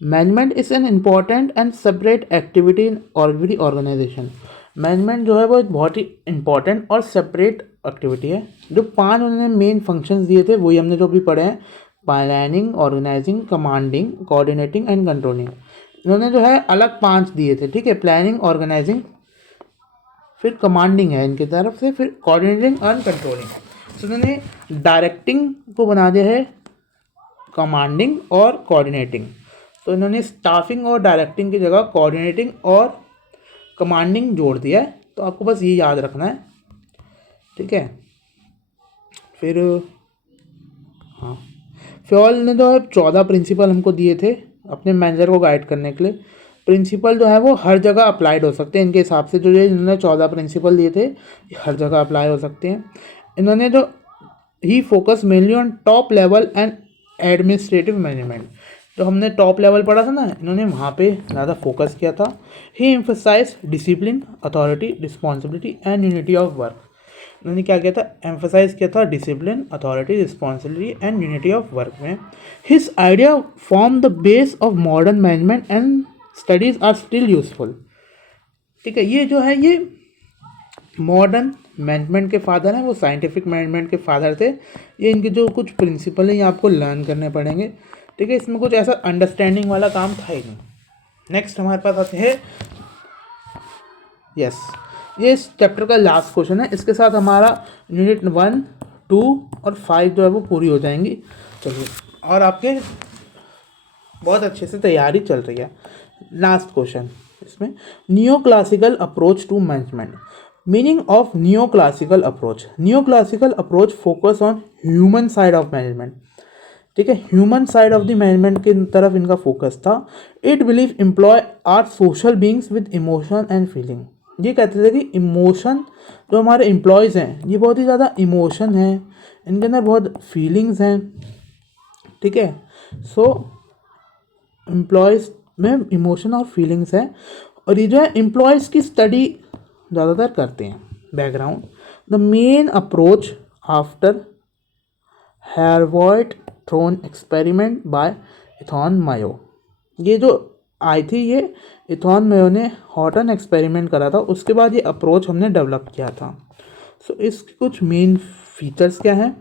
management is an important and separate activity in every organization. Management जो है वो एक बहुत ही इंपॉर्टेंट और सेपरेट एक्टिविटी है। जो 5 उन्होंने मेन फंक्शंस दिए थे वही हमने जो भी पढ़े हैं, planning, organizing, commanding, coordinating and controlling. इन्होंने जो है अलग 5 दिए थे, ठीक है। प्लानिंग, ऑर्गेनाइजिंग, फिर कमांडिंग है इनकी तरफ से, फिर कोऑर्डिनेटिंग एंड कंट्रोलिंग। तो इन्होंने डायरेक्टिंग को बना दिया है कमांडिंग और कोऑर्डिनेटिंग। तो इन्होंने स्टाफिंग और डायरेक्टिंग की जगह कोऑर्डिनेटिंग और कमांडिंग जोड़ दिया है। तो आपको बस ये याद रखना है, ठीक है। फिर हाँ, फेयोल ने जो है 14 प्रिंसिपल हमको दिए थे अपने मैनेजर को गाइड करने के लिए। प्रिंसिपल जो है वो हर जगह अप्लाइड हो सकते हैं इनके हिसाब से। जो ये इन्होंने 14 प्रिंसिपल दिए थे ये हर जगह अप्लाई हो सकते हैं। इन्होंने जो ही focus mainly on top level and administrative management, जो हमने टॉप लेवल पढ़ा था ना, इन्होंने वहाँ पे ज़्यादा फोकस किया था। He emphasize discipline, authority, responsibility and unity of work. उन्होंने क्या किया था, एम्फसाइज किया था discipline, authority, responsibility and unity of work में। His idea form the base of modern management and studies are still useful, ठीक है। ये जो है ये मॉडर्न मैनेजमेंट के फादर हैं, वो साइंटिफिक मैनेजमेंट के फादर थे। ये इनके जो कुछ प्रिंसिपल हैं ये आपको लर्न करने पड़ेंगे, ठीक है। इसमें कुछ ऐसा अंडरस्टैंडिंग वाला काम था ही नहीं। नेक्स्ट हमारे पास आते हैं यस, ये इस चैप्टर का लास्ट क्वेश्चन है। इसके साथ हमारा यूनिट 1, 2 और 5 जो है वो पूरी हो जाएंगी। चलिए, और आपके बहुत अच्छे से तैयारी चल रही है। लास्ट क्वेश्चन इसमें, new classical approach to management. Meaning of new classical approach. New classical approach focus on human side of management, ठीक है। Human side of the management की तरफ इनका फोकस था। It believe employee are social beings with emotion and feeling. ये कहते थे कि इमोशन, जो हमारे एम्प्लॉयज़ हैं ये बहुत ही ज़्यादा इमोशन है, इनके अंदर बहुत फीलिंग्स हैं, ठीक है। सो एम्प्लॉयज़ में इमोशन और फीलिंग्स है, और ये जो है एम्प्लॉयज़ की स्टडी ज़्यादातर करते हैं। Background, the main approach after Hawthorne experiment by Elton Mayo. ये जो आई थी ये इथॉन मायो ने हॉटन एक्सपेरिमेंट करा था, उसके बाद ये अप्रोच हमने डेवलप किया था। सो इसके कुछ मेन फीचर्स क्या हैं?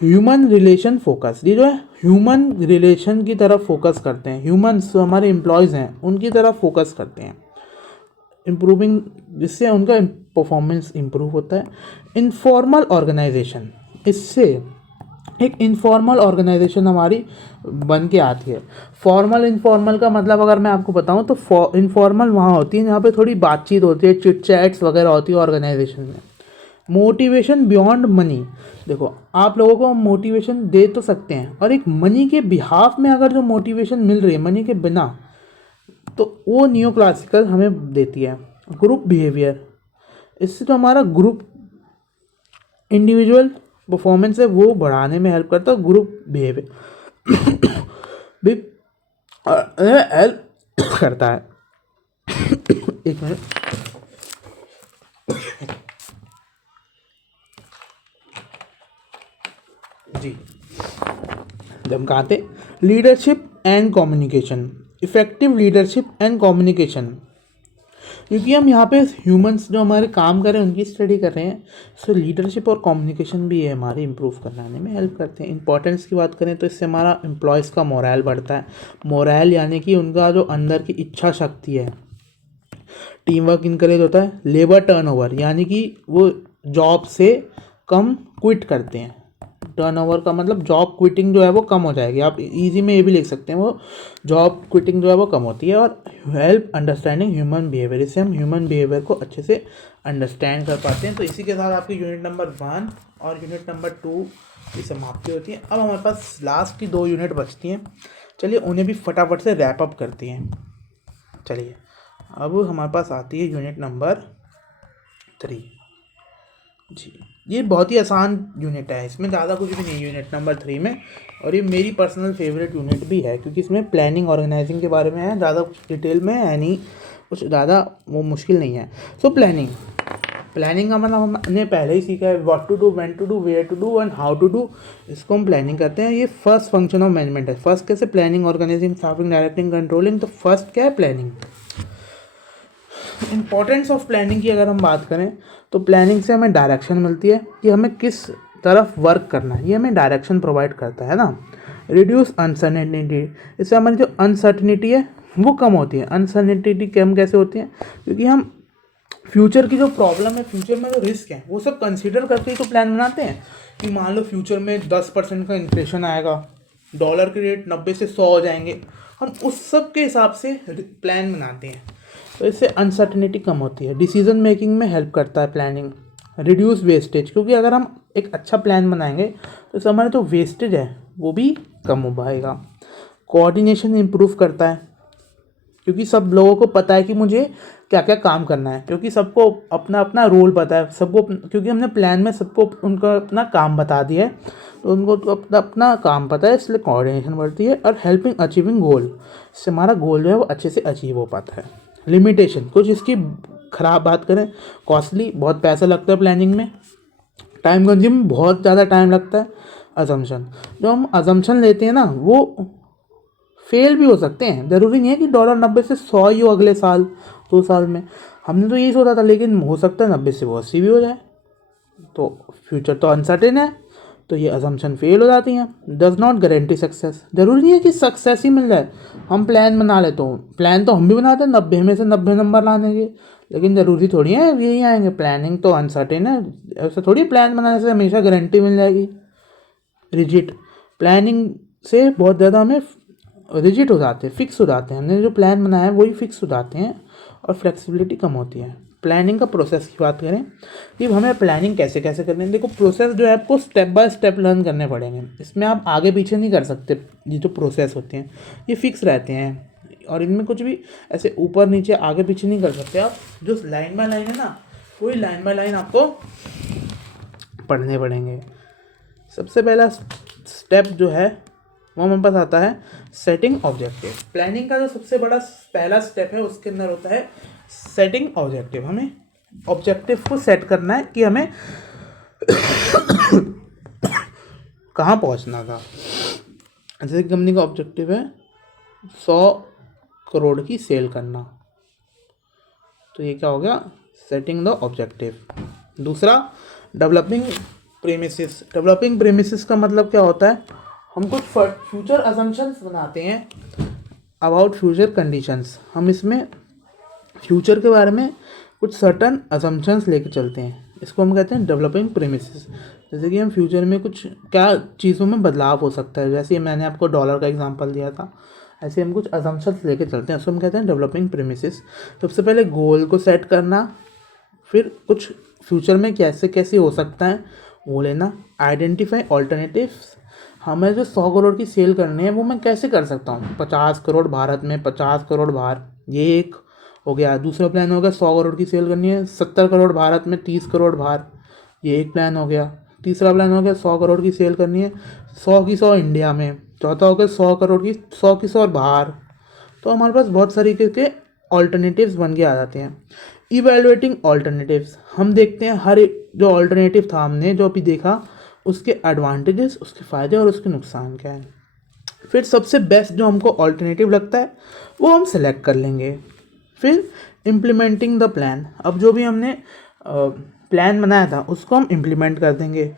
ह्यूमन रिलेशन फोकस, ये जो है ह्यूमन रिलेशन की तरफ फोकस करते हैं, ह्यूमन्स जो हमारे एम्प्लॉयज़ हैं उनकी तरफ फोकस करते हैं, इम्प्रूविंग, जिससे उनका परफॉर्मेंस इम्प्रूव होता है। इनफॉर्मल ऑर्गेनाइजेशन, इससे एक इनफॉर्मल ऑर्गेनाइजेशन हमारी बन के आती है। फॉर्मल इनफॉर्मल का मतलब अगर मैं आपको बताऊं तो इनफॉर्मल वहाँ होती है जहाँ पे थोड़ी बातचीत होती है, चिट चैट्स वगैरह होती है ऑर्गेनाइजेशन में। मोटिवेशन बियॉन्ड मनी, देखो आप लोगों को मोटिवेशन दे तो सकते हैं, और एक मनी के बिहाफ में अगर जो मोटिवेशन मिल रही है मनी के बिना, तो वो नियो क्लासिकल हमें देती है। ग्रुप बिहेवियर, इससे तो हमारा ग्रुप इंडिविजुअल परफॉर्मेंस है वो बढ़ाने में हेल्प करता है। ग्रुप बिहेवियर भी हेल्प करता है। एक मिनट जी, जब कहते leadership and communication, effective leadership and communication, क्योंकि हम यहाँ पे ह्यूमंस जो हमारे काम कर रहे हैं उनकी स्टडी कर रहे हैं। सो लीडरशिप और कम्युनिकेशन भी ये हमारी इम्प्रूव कराने में हेल्प करते हैं। इंपॉर्टेंस की बात करें तो इससे हमारा एम्प्लॉयज़ का मोरल बढ़ता है। मोरल यानी कि उनका जो अंदर की इच्छा शक्ति है। टीम वर्क इनकरेज होता है। लेबर टर्नओवर, यानी कि वो जॉब से कम क्विट करते हैं। टर्नओवर का मतलब जॉब क्विटिंग जो है वो कम हो जाएगी, आप इजी में ये भी लिख सकते हैं, वो जॉब क्विटिंग जो है वो कम होती है। और हेल्प अंडरस्टैंडिंग ह्यूमन बिहेवियर, इससे हम ह्यूमन बिहेवियर को अच्छे से अंडरस्टैंड कर पाते हैं। तो इसी के साथ आपकी यूनिट नंबर 1 और यूनिट नंबर 2 की समाप्ति होती है। अब हमारे पास लास्ट की 2 यूनिट बचती हैं, चलिए उन्हें भी फटाफट से रैप अप करते हैं। चलिए अब हमारे पास आती है यूनिट नंबर 3 जी। ये बहुत ही आसान यूनिट है, इसमें ज़्यादा कुछ भी नहीं है यूनिट नंबर 3 में, और ये मेरी पर्सनल फेवरेट यूनिट भी है क्योंकि इसमें प्लानिंग ऑर्गेनाइजिंग के बारे में है, ज़्यादा कुछ डिटेल में है नहीं, कुछ ज़्यादा वो मुश्किल नहीं है। सो प्लानिंग का मतलब हमने पहले ही सीखा है, what to do, when to do, where to do and how to do, इसको हम प्लानिंग करते हैं। ये फर्स्ट फंक्शन ऑफ मैनेजमेंट है। फर्स्ट कैसे? Planning, organizing, staffing, directing, controlling. तो फर्स्ट क्या है? प्लानिंग। इंपॉर्टेंस ऑफ प्लानिंग की अगर हम बात करें तो प्लानिंग से हमें डायरेक्शन मिलती है कि हमें किस तरफ वर्क करना है, ये हमें डायरेक्शन प्रोवाइड करता है ना। रिड्यूस अनसर्टेनिटी, इससे हमारी जो अनसर्टेनिटी है वो कम होती है। अनसर्टेनिटी कम कैसे होती है? क्योंकि हम फ्यूचर की जो प्रॉब्लम है, फ्यूचर में जो रिस्क है वो सब कंसीडर करके ही तो प्लान बनाते हैं। कि मान लो फ्यूचर में 10% का इन्फ्लेशन आएगा, डॉलर के रेट 90 से 100 हो जाएंगे, हम उस सब के हिसाब से प्लान बनाते हैं। तो इससे अनसर्टेनिटी कम होती है। डिसीजन मेकिंग में हेल्प करता है प्लानिंग। रिड्यूस वेस्टेज, क्योंकि अगर हम एक अच्छा प्लान बनाएंगे तो इससे हमारा जो वेस्टेज है वो भी कम हो पाएगा। कोऑर्डिनेशन इंप्रूव करता है, क्योंकि सब लोगों को पता है कि मुझे क्या क्या काम करना है, क्योंकि सबको अपना अपना रोल पता है सबको, क्योंकि हमने प्लान में सबको उनका अपना काम बता दिया है, तो उनको तो अपना अपना काम पता है, इसलिए कोऑर्डिनेशन बढ़ती है। और हेल्पिंग अचीविंग गोल, इससे हमारा गोल जो है वो अच्छे से अचीव हो पाता है। लिमिटेशन, कुछ इसकी ख़राब बात करें, कॉस्टली, बहुत पैसा लगता है प्लानिंग में, टाइम कंज्यूम, बहुत ज़्यादा टाइम लगता है। अजम्पशन, जो हम अजम्पशन लेते हैं ना वो फेल भी हो सकते हैं। ज़रूरी नहीं है कि डॉलर 90 से 100 ही हो अगले साल 2 साल में। हमने तो यही सोचा था, लेकिन हो सकता है 90 से वो 80 भी हो जाए। तो फ्यूचर तो अनसर्टेन है, तो ये अजम्पशन फेल हो जाती हैं। डज नॉट गारंटी सक्सेस, ज़रूरी नहीं है कि सक्सेस ही मिल जाए। हम प्लान बना लेते हो, प्लान तो हम भी बनाते हैं 90 में से 90 नंबर लाने के, लेकिन ज़रूरी थोड़ी है यही आएंगे। प्लानिंग तो अनसर्टेन है, ऐसा थोड़ी प्लान बनाने से हमेशा गारंटी मिल जाएगी। रिजिड, प्लानिंग से बहुत ज़्यादा हमें रिजिड हो जाते हैं, फिक्स हो जाते हैं, हमने जो प्लान बनाया है वही फिक्स हो जाते हैं, और फ्लेक्सिबिलिटी कम होती है। प्लानिंग का प्रोसेस की बात करें कि हमें प्लानिंग कैसे कैसे करनी है। देखो प्रोसेस जो है आपको स्टेप बाय स्टेप लर्न करने पड़ेंगे, इसमें आप आगे पीछे नहीं कर सकते। ये जो प्रोसेस होते हैं ये फिक्स रहते हैं, और इनमें कुछ भी ऐसे ऊपर नीचे आगे पीछे नहीं कर सकते आप। जो लाइन बाय लाइन है ना, वही लाइन बाय लाइन आपको पढ़ने पड़ेंगे। सबसे पहला स्टेप जो है वो हमारे पास आता है सेटिंग ऑब्जेक्टिव। प्लानिंग का जो सबसे बड़ा पहला स्टेप है उसके अंदर होता है सेटिंग ऑब्जेक्टिव। हमें ऑब्जेक्टिव को सेट करना है कि हमें कहाँ पहुँचना था। जैसे कंपनी का ऑब्जेक्टिव है 100 करोड़ की सेल करना, तो ये क्या हो गया, सेटिंग द ऑब्जेक्टिव। दूसरा, डेवलपिंग प्रेमिसेस। डेवलपिंग प्रेमिसेस का मतलब क्या होता है, हम कुछ फ्यूचर असम्पशंस बनाते हैं अबाउट फ्यूचर कंडीशंस। हम इसमें फ्यूचर के बारे में कुछ सर्टन असम्पशंस लेके चलते हैं, इसको हम कहते हैं डेवलपिंग प्रेमिसेस। जैसे कि हम फ्यूचर में कुछ क्या चीज़ों में बदलाव हो सकता है, जैसे मैंने आपको डॉलर का एग्जांपल दिया था, ऐसे हम कुछ असम्पशंस लेके चलते हैं, उसको हम कहते हैं डेवलपिंग प्रेमिसेस। सबसे पहले गोल को सेट करना, फिर कुछ फ्यूचर में कैसे कैसे हो सकता है वो लेना, आइडेंटिफाई ऑल्टरनेटिव्स। हमें जो 100 करोड़ की सेल करनी है वो मैं कैसे कर सकता हूँ, 50 करोड़ भारत में, 50 करोड़ बाहर, ये एक हो गया। दूसरा प्लान हो गया 100 करोड़ की सेल करनी है 70 करोड़ भारत में, 30 करोड़ बाहर, ये एक प्लान हो गया। तीसरा प्लान हो गया 100 करोड़ की सेल करनी है 100 की 100 इंडिया में। चौथा हो गया 100 करोड़ की 100 की 100 बाहर। तो हमारे पास बहुत तरीके के ऑल्टरनेटिव्स बन के आ जाते हैं। इवेलुएटिंग ऑल्टरनेटिव्स, हम देखते हैं हर जो ऑल्टरनेटिव था हमने जो अभी देखा उसके एडवांटेजेस, उसके फ़ायदे और उसके नुकसान क्या हैं। फिर सबसे बेस्ट जो हमको ऑल्टरनेटिव लगता है वो हम सेलेक्ट कर लेंगे। फिर इम्प्लीमेंटिंग द प्लान, अब जो भी हमने प्लान बनाया था उसको हम इम्प्लीमेंट कर देंगे।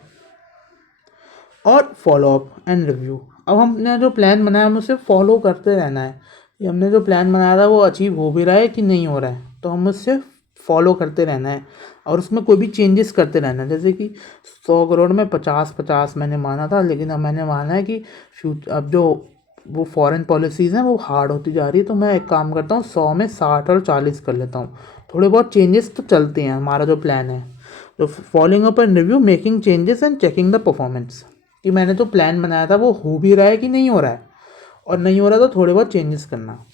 और फॉलोअप एंड रिव्यू, अब हमने जो प्लान बनाया हमें उसे फॉलो करते रहना है कि हमने जो प्लान बनाया था वो अचीव हो भी रहा है कि नहीं हो रहा है, तो हमें उससे फॉलो करते रहना है और उसमें कोई भी चेंजेस करते रहना है। जैसे कि 100 करोड़ में 50-50 मैंने माना था, लेकिन अब मैंने माना है कि अब जो वो फॉरेन पॉलिसीज़ हैं वो हार्ड होती जा रही है, तो मैं एक काम करता हूँ 100 में 60 और 40 कर लेता हूँ। थोड़े बहुत चेंजेस तो चलते हैं हमारा जो प्लान है। तो following up and review, making changes and checking the performance, कि मैंने जो प्लान बनाया था वो हो भी रहा है कि नहीं हो रहा है, और नहीं हो रहा तो थोड़े बहुत चेंजेस करना।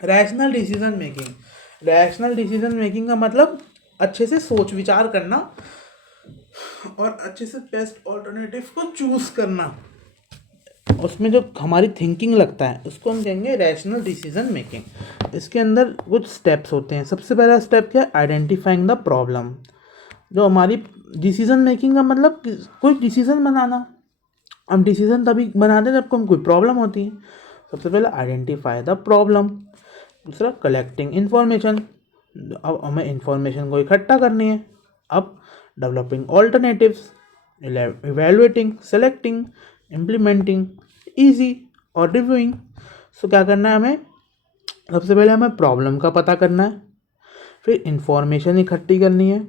Rational decision making, rational decision making का मतलब अच्छे से सोच विचार करना और अच्छे से बेस्ट ऑल्टरनेटिव को चूज करना, उसमें जो हमारी थिंकिंग लगता है उसको हम कहेंगे रैशनल डिसीजन मेकिंग। इसके अंदर कुछ स्टेप्स होते हैं। सबसे पहला स्टेप क्या है, आइडेंटिफाइंग द प्रॉब्लम। जो हमारी डिसीजन मेकिंग का मतलब कोई डिसीजन बनाना, हम डिसीजन तभी बनाते हैं जब कोई प्रॉब्लम होती है। सबसे पहले आइडेंटिफाई द प्रॉब्लम। दूसरा, कलेक्टिंग इन्फॉर्मेशन, अब हमें इन्फॉर्मेशन को इकट्ठा करनी है। अब developing alternatives, evaluating, selecting, implementing, easy और रिव्यूइंग। सो क्या करना है हमें, सबसे पहले हमें प्रॉब्लम का पता करना है, फिर इंफॉर्मेशन इकट्ठी करनी है,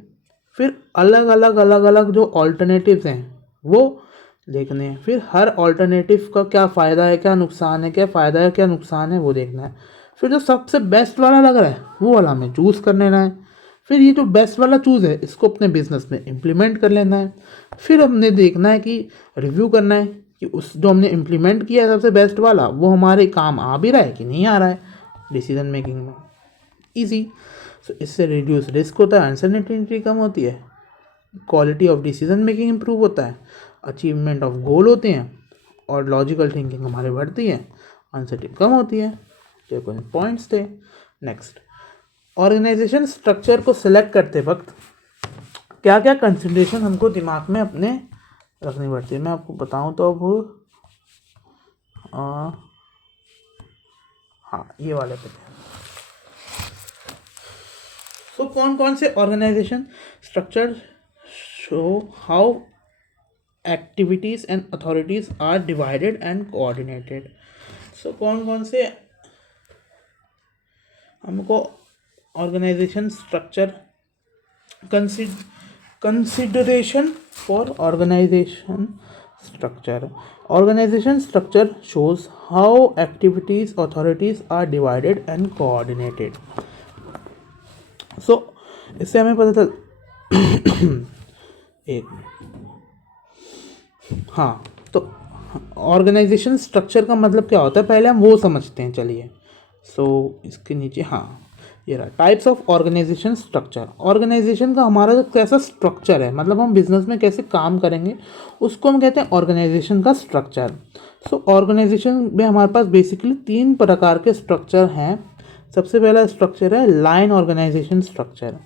फिर अलग अलग अलग अलग जो ऑल्टरनेटिव्स हैं वो देखने हैं, फिर हर ऑल्टरनेटिव का क्या फ़ायदा है क्या नुकसान है, क्या फ़ायदा है क्या नुकसान है वो देखना है। फिर जो सबसे बेस्ट वाला लग रहा है वो वाला हमें चूज़ कर लेना है। फिर ये जो बेस्ट वाला चूज़ है इसको अपने बिजनेस में इम्प्लीमेंट कर लेना है। फिर हमने देखना है कि रिव्यू करना है कि उस जो हमने इम्प्लीमेंट किया है सबसे बेस्ट वाला वो हमारे काम आ भी रहा है कि नहीं आ रहा है डिसीजन मेकिंग में। ईजी। सो इससे रिड्यूस रिस्क होता है, अनसर्टेनिटी कम होती है, quality of decision making improve होता है, अचीवमेंट ऑफ गोल होते हैं और लॉजिकल थिंकिंग हमारी बढ़ती है, अनसर्टेनिटी कम होती है। ये कुछ पॉइंट्स थे। नेक्स्ट, ऑर्गेनाइजेशन स्ट्रक्चर को सिलेक्ट करते वक्त क्या क्या कंसिडरेशन हमको दिमाग में अपने रखनी पड़ती है, मैं आपको बताऊं तो अब हाँ ये वाले पे थे। सो कौन कौन से organization structure show how activities and authorities are divided and coordinated. So कौन कौन से हमको organization structure consideration for organization structure shows how activities authorities are divided and coordinated. So इससे हमें पता चल एक हाँ, तो ऑर्गेनाइजेशन स्ट्रक्चर का मतलब क्या होता है पहले हम वो समझते हैं, चलिए। इसके नीचे हाँ ये रहा, types of organization structure. Organization का हमारा जो कैसा स्ट्रक्चर है, मतलब हम बिजनेस में कैसे काम करेंगे उसको हम कहते हैं ऑर्गेनाइजेशन का स्ट्रक्चर। ऑर्गेनाइजेशन में हमारे पास बेसिकली 3 प्रकार के स्ट्रक्चर हैं। सबसे पहला स्ट्रक्चर है line organization structure.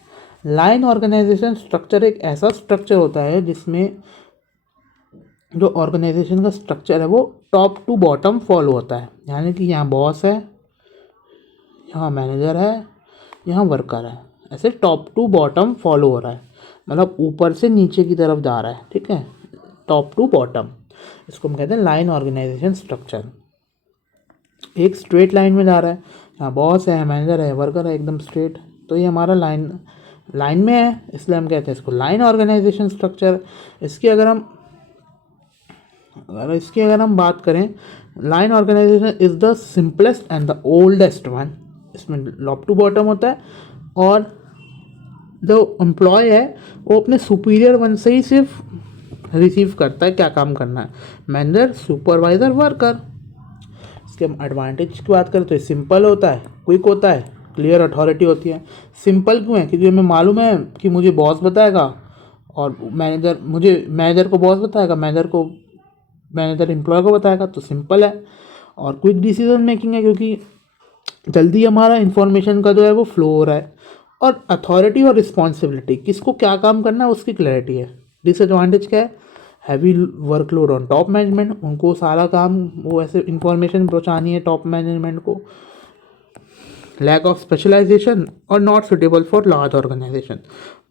Line organization structure एक ऐसा स्ट्रक्चर होता है जिसमें जो ऑर्गेनाइजेशन का स्ट्रक्चर है वो टॉप टू बॉटम फॉलो होता है, यानी कि यहाँ बॉस है, यहाँ मैनेजर है, यहाँ वर्कर है, ऐसे टॉप टू बॉटम फॉलो हो रहा है, मतलब ऊपर से नीचे की तरफ जा रहा है, ठीक है, टॉप टू बॉटम। इसको हम कहते हैं लाइन ऑर्गेनाइजेशन स्ट्रक्चर। एक स्ट्रेट लाइन में जा रहा है, यहाँ बॉस है, मैनेजर है, वर्कर है, एकदम स्ट्रेट, तो ये हमारा लाइन लाइन में है, इसलिए हम कहते हैं इसको लाइन ऑर्गेनाइजेशन स्ट्रक्चर। इसकी अगर हम बात करें, line organization is the simplest and the oldest one. इसमें टॉप टू बॉटम होता है और जो एम्प्लॉय है वो अपने सुपीरियर वन से ही सिर्फ रिसीव करता है क्या काम करना है, मैनेजर, सुपरवाइज़र, वर्कर। इसके हम एडवांटेज की बात करें तो ये सिंपल होता है, क्विक होता है, क्लियर अथॉरिटी होती है। सिंपल क्यों है? क्योंकि हमें मालूम है कि मुझे बॉस बताएगा और मैनेजर को बॉस बताएगा, मैनेजर एम्प्लॉय को बताएगा, तो सिंपल है। और क्विक डिसीजन मेकिंग है, क्योंकि जल्दी हमारा इंफॉर्मेशन का जो है वो फ्लो हो रहा है। और अथॉरिटी और रिस्पॉन्सिबिलिटी, किसको क्या काम करना है उसकी क्लैरिटी है। डिसएडवांटेज क्या है? Heavy workload on top management, उनको सारा काम वो ऐसे इंफॉर्मेशन पहुंचानी है टॉप मैनेजमेंट को। लैक ऑफ स्पेशलाइजेशन और not suitable for large organization,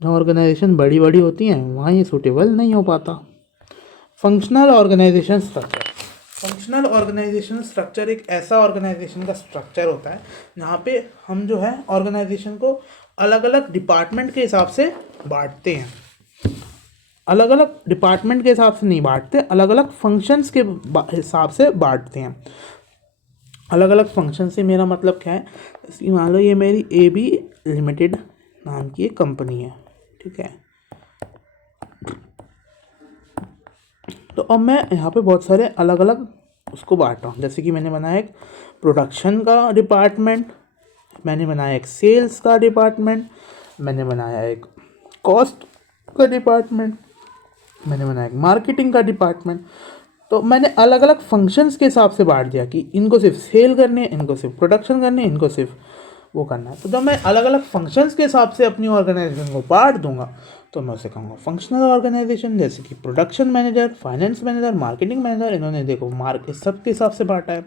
जो ऑर्गेनाइजेशन बड़ी बड़ी होती हैं वहाँ ये सूटेबल नहीं हो पाता। Functional organization structure. Functional organization structure एक ऐसा ऑर्गेनाइजेशन का स्ट्रक्चर होता है जहाँ पे हम जो है ऑर्गेनाइजेशन को अलग अलग डिपार्टमेंट के हिसाब से बांटते हैं। अलग अलग डिपार्टमेंट के हिसाब से नहीं बांटते, अलग अलग फंक्शंस के हिसाब से बांटते हैं। अलग अलग फंक्शन से मेरा मतलब क्या है? मान लो ये मेरी AB लिमिटेड नाम की एक कंपनी है, ठीक है। तो अब मैं यहाँ पे बहुत सारे अलग अलग उसको बांटा हूँ, जैसे कि मैंने बनाया एक प्रोडक्शन का डिपार्टमेंट, मैंने बनाया एक सेल्स का डिपार्टमेंट, मैंने बनाया एक कॉस्ट का डिपार्टमेंट, मैंने बनाया एक मार्केटिंग का डिपार्टमेंट। तो मैंने अलग अलग फंक्शंस के हिसाब से बांट दिया कि इनको सिर्फ सेल करनी है, इनको सिर्फ प्रोडक्शन करनी है, इनको सिर्फ वो करना है। तो जब मैं अलग अलग फंक्शंस के हिसाब से अपनी ऑर्गेनाइजेशन को बांट दूंगा तो मैं उसे कहूँगा फंक्शनल ऑर्गेनाइजेशन। जैसे कि production manager, finance manager, marketing manager, इन्होंने देखो सब के हिसाब से बांटा है।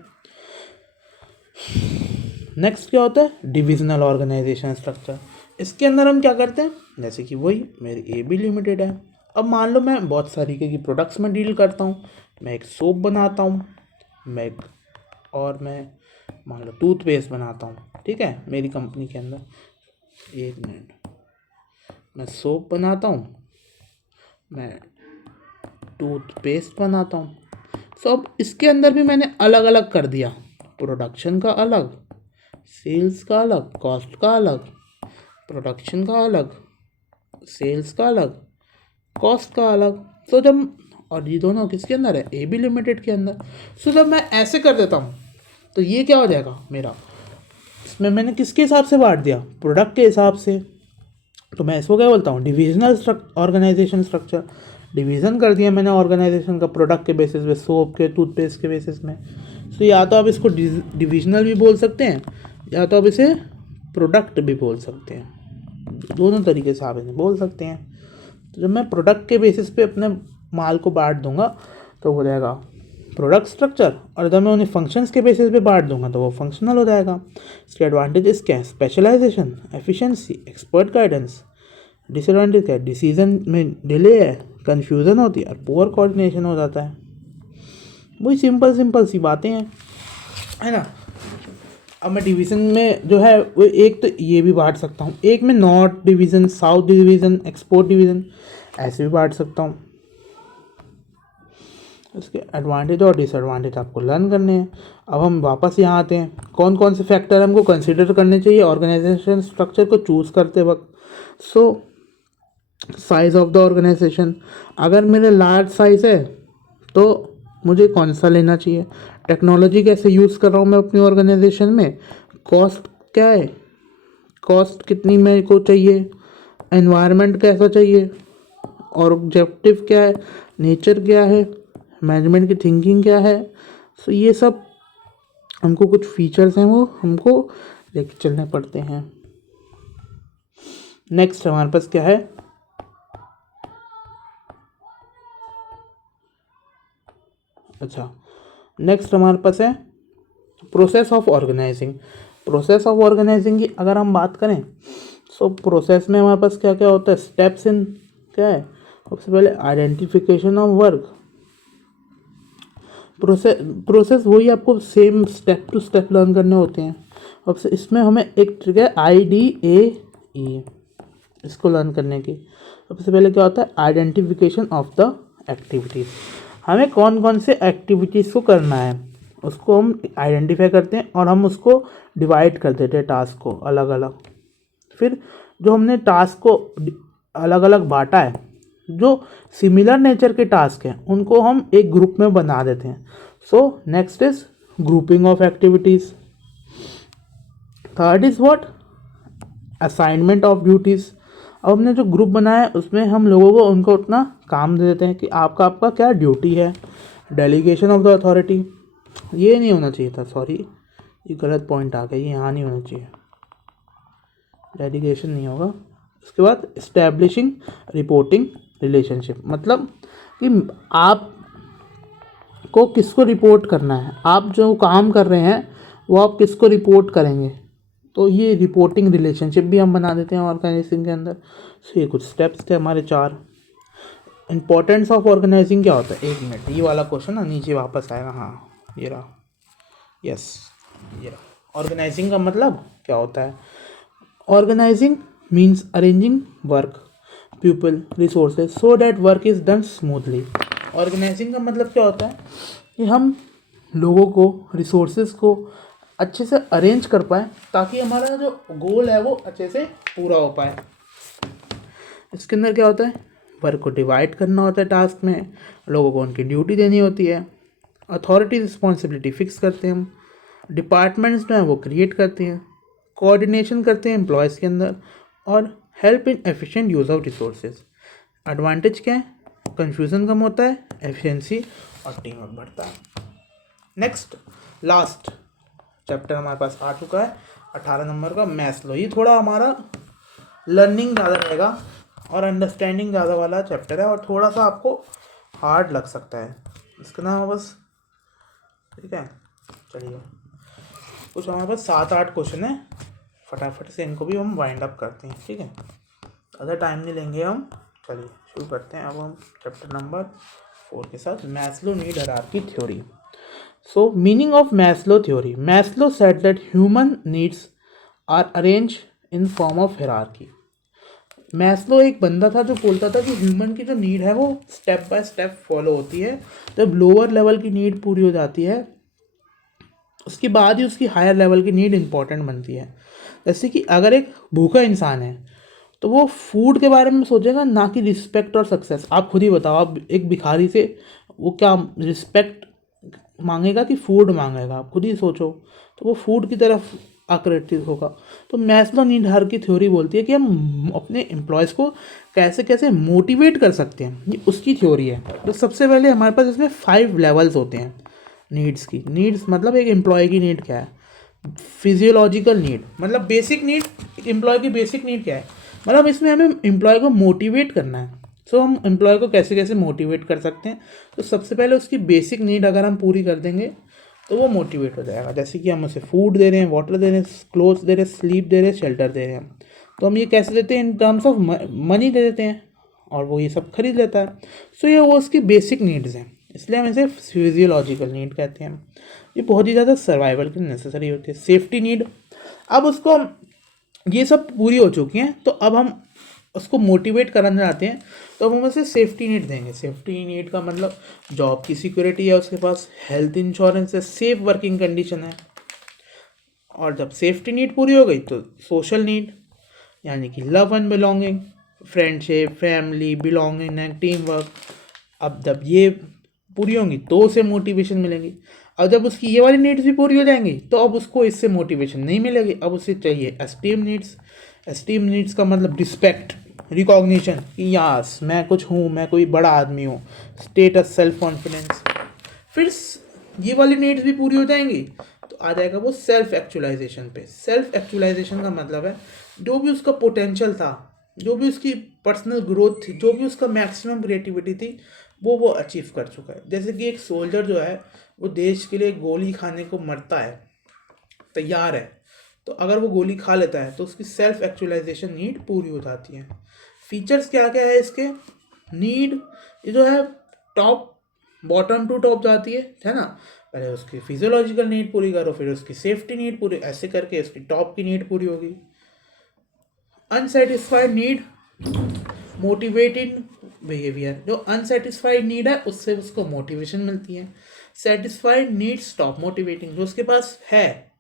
नेक्स्ट क्या होता है? Divisional organization structure. इसके अंदर हम क्या करते हैं, जैसे कि वही मेरी AB लिमिटेड है। अब मान लो मैं बहुत सारी की प्रोडक्ट्स में डील करता हूँ, मैं एक सोप बनाता हूँ, मैं मान लो टूथपेस्ट बनाता हूँ, ठीक है, मेरी कंपनी के अंदर। एक मिनट, मैं सोप बनाता हूँ, मैं टूथपेस्ट बनाता हूँ। सो अब इसके अंदर भी मैंने अलग अलग कर दिया, प्रोडक्शन का अलग, सेल्स का अलग, कॉस्ट का अलग, प्रोडक्शन का अलग, सेल्स का अलग, कॉस्ट का अलग। तो जब और ये दोनों किसके अंदर है? AB लिमिटेड के अंदर। सो जब मैं ऐसे कर देता हूँ तो ये क्या हो जाएगा मेरा, इसमें मैंने किसके हिसाब से बांट दिया? प्रोडक्ट के हिसाब से। तो मैं इसको क्या बोलता हूँ? Divisional organization structure. डिवीज़न कर दिया मैंने ऑर्गेनाइजेशन का प्रोडक्ट के बेसिस पे, सोप के, टूथपेस्ट के बेसिस में। तो या तो आप इसको डिविजनल भी बोल सकते हैं या तो आप इसे प्रोडक्ट भी बोल सकते हैं, दोनों तरीके से आप इन्हें बोल सकते हैं। तो जब मैं प्रोडक्ट के बेसिस पे अपने माल को बांट दूंगा तो हो जाएगा प्रोडक्ट स्ट्रक्चर, और जब मैं उन्हें फंक्शंस के बेसिस पे बांट दूंगा तो वो फंक्शनल हो जाएगा। इसके एडवांटेजेस क्या है? Specialization, efficiency, expert guidance. Disadvantage क्या है? डिसीजन में डिले है, कन्फ्यूज़न होती है और पुअर कोऑर्डिनेशन हो जाता है। वही सिंपल सी बातें हैं, है ना। अब मैं डिवीज़न में जो है वो एक तो ये भी बांट सकता हूँ, एक में north division, south division, export division, ऐसे भी बांट सकता हूँ। इसके एडवांटेज और डिसएडवांटेज आपको लर्न करने हैं। अब हम वापस यहाँ आते हैं, कौन कौन से फैक्टर हमको कंसिडर करने चाहिए ऑर्गेनाइजेशन स्ट्रक्चर को चूज़ करते वक्त। सो साइज़ ऑफ द ऑर्गेनाइजेशन, अगर मेरे लार्ज साइज़ है तो मुझे कौन सा लेना चाहिए? टेक्नोलॉजी कैसे यूज़ कर रहा हूँ मैं अपनी ऑर्गेनाइजेशन में? कॉस्ट क्या है, कॉस्ट कितनी मेरे को चाहिए? एनवायरनमेंट कैसा चाहिए? और ऑब्जेक्टिव क्या है? नेचर क्या है? मैनेजमेंट की थिंकिंग क्या है? सो ये सब हमको कुछ फीचर्स हैं वो हमको लेके चलने पड़ते हैं। नेक्स्ट हमारे पास क्या है? अच्छा, नेक्स्ट हमारे पास है process of organizing. Process of organizing की अगर हम बात करें, सो प्रोसेस में हमारे पास क्या क्या होता है, स्टेप्स इन क्या है, सबसे पहले identification of work. Process process वही आपको same step to step learn करने होते हैं। अब से इसमें हमें एक ट्रिक है IDAE, इसको लर्न करने की। सबसे पहले क्या होता है, आइडेंटिफिकेशन ऑफ द एक्टिविटीज़। हमें कौन कौन से एक्टिविटीज़ को करना है उसको हम आइडेंटिफाई करते हैं और हम उसको डिवाइड कर देते हैं टास्क को अलग अलग। फिर जो हमने टास्क को अलग अलग बांटा है, जो सिमिलर नेचर के टास्क हैं उनको हम एक ग्रुप में बना देते हैं। So next is grouping of activities. Third is what, assignment of duties. अब हमने जो ग्रुप बनाया है उसमें हम लोगों को उनको उतना काम दे देते हैं कि आपका आपका क्या ड्यूटी है। डेलीगेशन ऑफ द अथॉरिटी, ये नहीं होना चाहिए था, सॉरी ये गलत पॉइंट आ गया, ये यहाँ नहीं होना चाहिए, डेलीगेशन नहीं होगा। उसके बाद इस्टेब्लिशिंग रिपोर्टिंग रिलेशनशिप, मतलब कि आप को किसको रिपोर्ट करना है, आप जो काम कर रहे हैं वो आप किसको रिपोर्ट करेंगे, तो ये रिपोर्टिंग रिलेशनशिप भी हम बना देते हैं ऑर्गेनाइजिंग के अंदर। सो ये कुछ स्टेप्स थे हमारे 4। इंपॉर्टेंस ऑफ ऑर्गेनाइजिंग क्या होता है, 1 मिनट, ये वाला क्वेश्चन ना नीचे वापस आएगा, हाँ ये रहा, यस ये रहा। ऑर्गेनाइजिंग का मतलब क्या होता है, organizing means arranging work, people, resources so that work is done smoothly. Organizing का मतलब क्या होता है कि हम लोगों को, रिसोर्सेज को अच्छे से अरेंज कर पाए ताकि हमारा जो गोल है वो अच्छे से पूरा हो पाए। इसके अंदर क्या होता है, वर्क को डिवाइड करना होता है टास्क में, लोगों को उनकी ड्यूटी देनी होती है, अथॉरिटी रिस्पॉन्सिबिलिटी फिक्स करते हैं हम, डिपार्टमेंट्स जो हैं वो क्रिएट करते हैं, कोऑर्डिनेशन करते हैं एम्प्लॉयज़ के अंदर, और help in efficient use of resources. Advantage क्या है, कन्फ्यूज़न कम होता है, एफिशिएंसी और टीम वर्क बढ़ता है। नेक्स्ट लास्ट चैप्टर हमारे पास आ चुका है 18 नंबर का, मैस्लो। ये थोड़ा हमारा लर्निंग ज़्यादा रहेगा और अंडरस्टैंडिंग ज़्यादा वाला चैप्टर है और थोड़ा सा आपको हार्ड लग सकता है, इसका नाम है बस, ठीक है। चलिए कुछ हमारे पास 7-8 क्वेश्चन है, फटाफट से इनको भी हम वाइंड अप करते हैं, ठीक है, ज़्यादा टाइम नहीं लेंगे हम। चलिए शुरू करते हैं अब हम चैप्टर नंबर 4 के साथ, Maslow need hierarchy theory. So meaning of Maslow theory, Maslow said that human needs are arrange in form of hierarchy. Maslow एक बंदा था जो बोलता था कि ह्यूमन की जो नीड है वो स्टेप बाय स्टेप फॉलो होती है, जब लोअर लेवल की नीड पूरी हो जाती है उसके बाद ही उसकी हायर लेवल की नीड इम्पॉर्टेंट बनती है। जैसे कि अगर एक भूखा इंसान है तो वो फूड के बारे में सोचेगा, ना कि रिस्पेक्ट और सक्सेस। आप खुद ही बताओ, आप एक भिखारी से वो क्या रिस्पेक्ट मांगेगा कि फूड मांगेगा, आप खुद ही सोचो, तो वो फूड की तरफ आकर्षित होगा। तो मैस्लो नीड हायरार्की की थ्योरी बोलती है कि हम अपने एम्प्लॉयज़ को कैसे कैसे मोटिवेट कर सकते हैं, ये उसकी थ्योरी है। तो सबसे पहले हमारे पास इसमें 5 लेवल्स होते हैं नीड्स की। नीड्स मतलब एक एम्प्लॉय की नीड क्या है, फिजियोलॉजिकल नीड मतलब बेसिक नीड, एक एम्प्लॉय की बेसिक नीड क्या है, मतलब इसमें हमें एम्प्लॉय को मोटिवेट करना है। सो हम एम्प्लॉय को कैसे कैसे मोटिवेट कर सकते हैं, तो सबसे पहले उसकी बेसिक नीड अगर हम पूरी कर देंगे तो वो मोटिवेट हो जाएगा। जैसे कि हम उसे फूड दे रहे हैं, वाटर दे रहे हैं, क्लोथ्स दे रहे हैं, स्लीप दे रहे हैं, शेल्टर दे रहे हैं, तो हम ये कैसे देते हैं, इन टर्म्स ऑफ मनी दे देते हैं और वो ये सब खरीद लेता है। सो ये वो उसकी बेसिक नीड्स हैं, इसलिए हम इसे फिजियोलॉजिकल नीड कहते हैं। ये बहुत ही ज़्यादा सर्वाइवल के नेसेसरी होती है। सेफ्टी नीड, अब उसको ये सब पूरी हो चुकी हैं तो अब हम उसको मोटिवेट करना चाहते हैं तो अब हम उसे सेफ्टी नीड देंगे। सेफ्टी नीड का मतलब जॉब की सिक्योरिटी है उसके पास, हेल्थ इंश्योरेंस है, सेफ वर्किंग कंडीशन है। और जब सेफ्टी नीड पूरी हो गई तो सोशल नीड, यानी कि love and belonging, friendship, family, belonging and team work. अब जब ये पूरी होंगी तो उसे मोटिवेशन मिलेगी। अब जब उसकी ये वाली नीड्स भी पूरी हो जाएंगी तो अब उसको इससे मोटिवेशन नहीं मिलेगी, अब उसे चाहिए एस्टीम नीड्स। एस्टीम नीड्स का मतलब रिस्पेक्ट, रिकॉग्निशन कि यास मैं कुछ हूँ, मैं कोई बड़ा आदमी हूँ, स्टेटस, सेल्फ कॉन्फिडेंस। फिर ये वाली नीड्स भी पूरी हो जाएंगी तो आ जाएगा वो सेल्फ एक्चुअलाइजेशन पे। सेल्फ एक्चुअलाइजेशन का मतलब है जो भी उसका पोटेंशियल था, जो भी उसकी पर्सनल ग्रोथ थी, जो भी उसका मैक्सिमम क्रिएटिविटी थी, वो अचीव कर चुका है। जैसे कि एक सोल्जर जो है वो देश के लिए गोली खाने को मरता है, तैयार है, तो अगर वो गोली खा लेता है तो उसकी सेल्फ एक्चुअलाइजेशन नीड पूरी हो जाती है। फीचर्स क्या क्या है इसके? नीड ये जो है टॉप बॉटम टू टॉप जाती है ना। पहले उसकी फिजियोलॉजिकल नीड पूरी करो, फिर उसकी सेफ्टी नीड पूरी, ऐसे करके उसकी टॉप की नीड पूरी होगी। Unsatisfied need, motivated behaviour. जो अनसेटिस्फाइड नीड है उससे उसको मोटिवेशन मिलती है। Satisfied need stop motivating. जो उसके पास है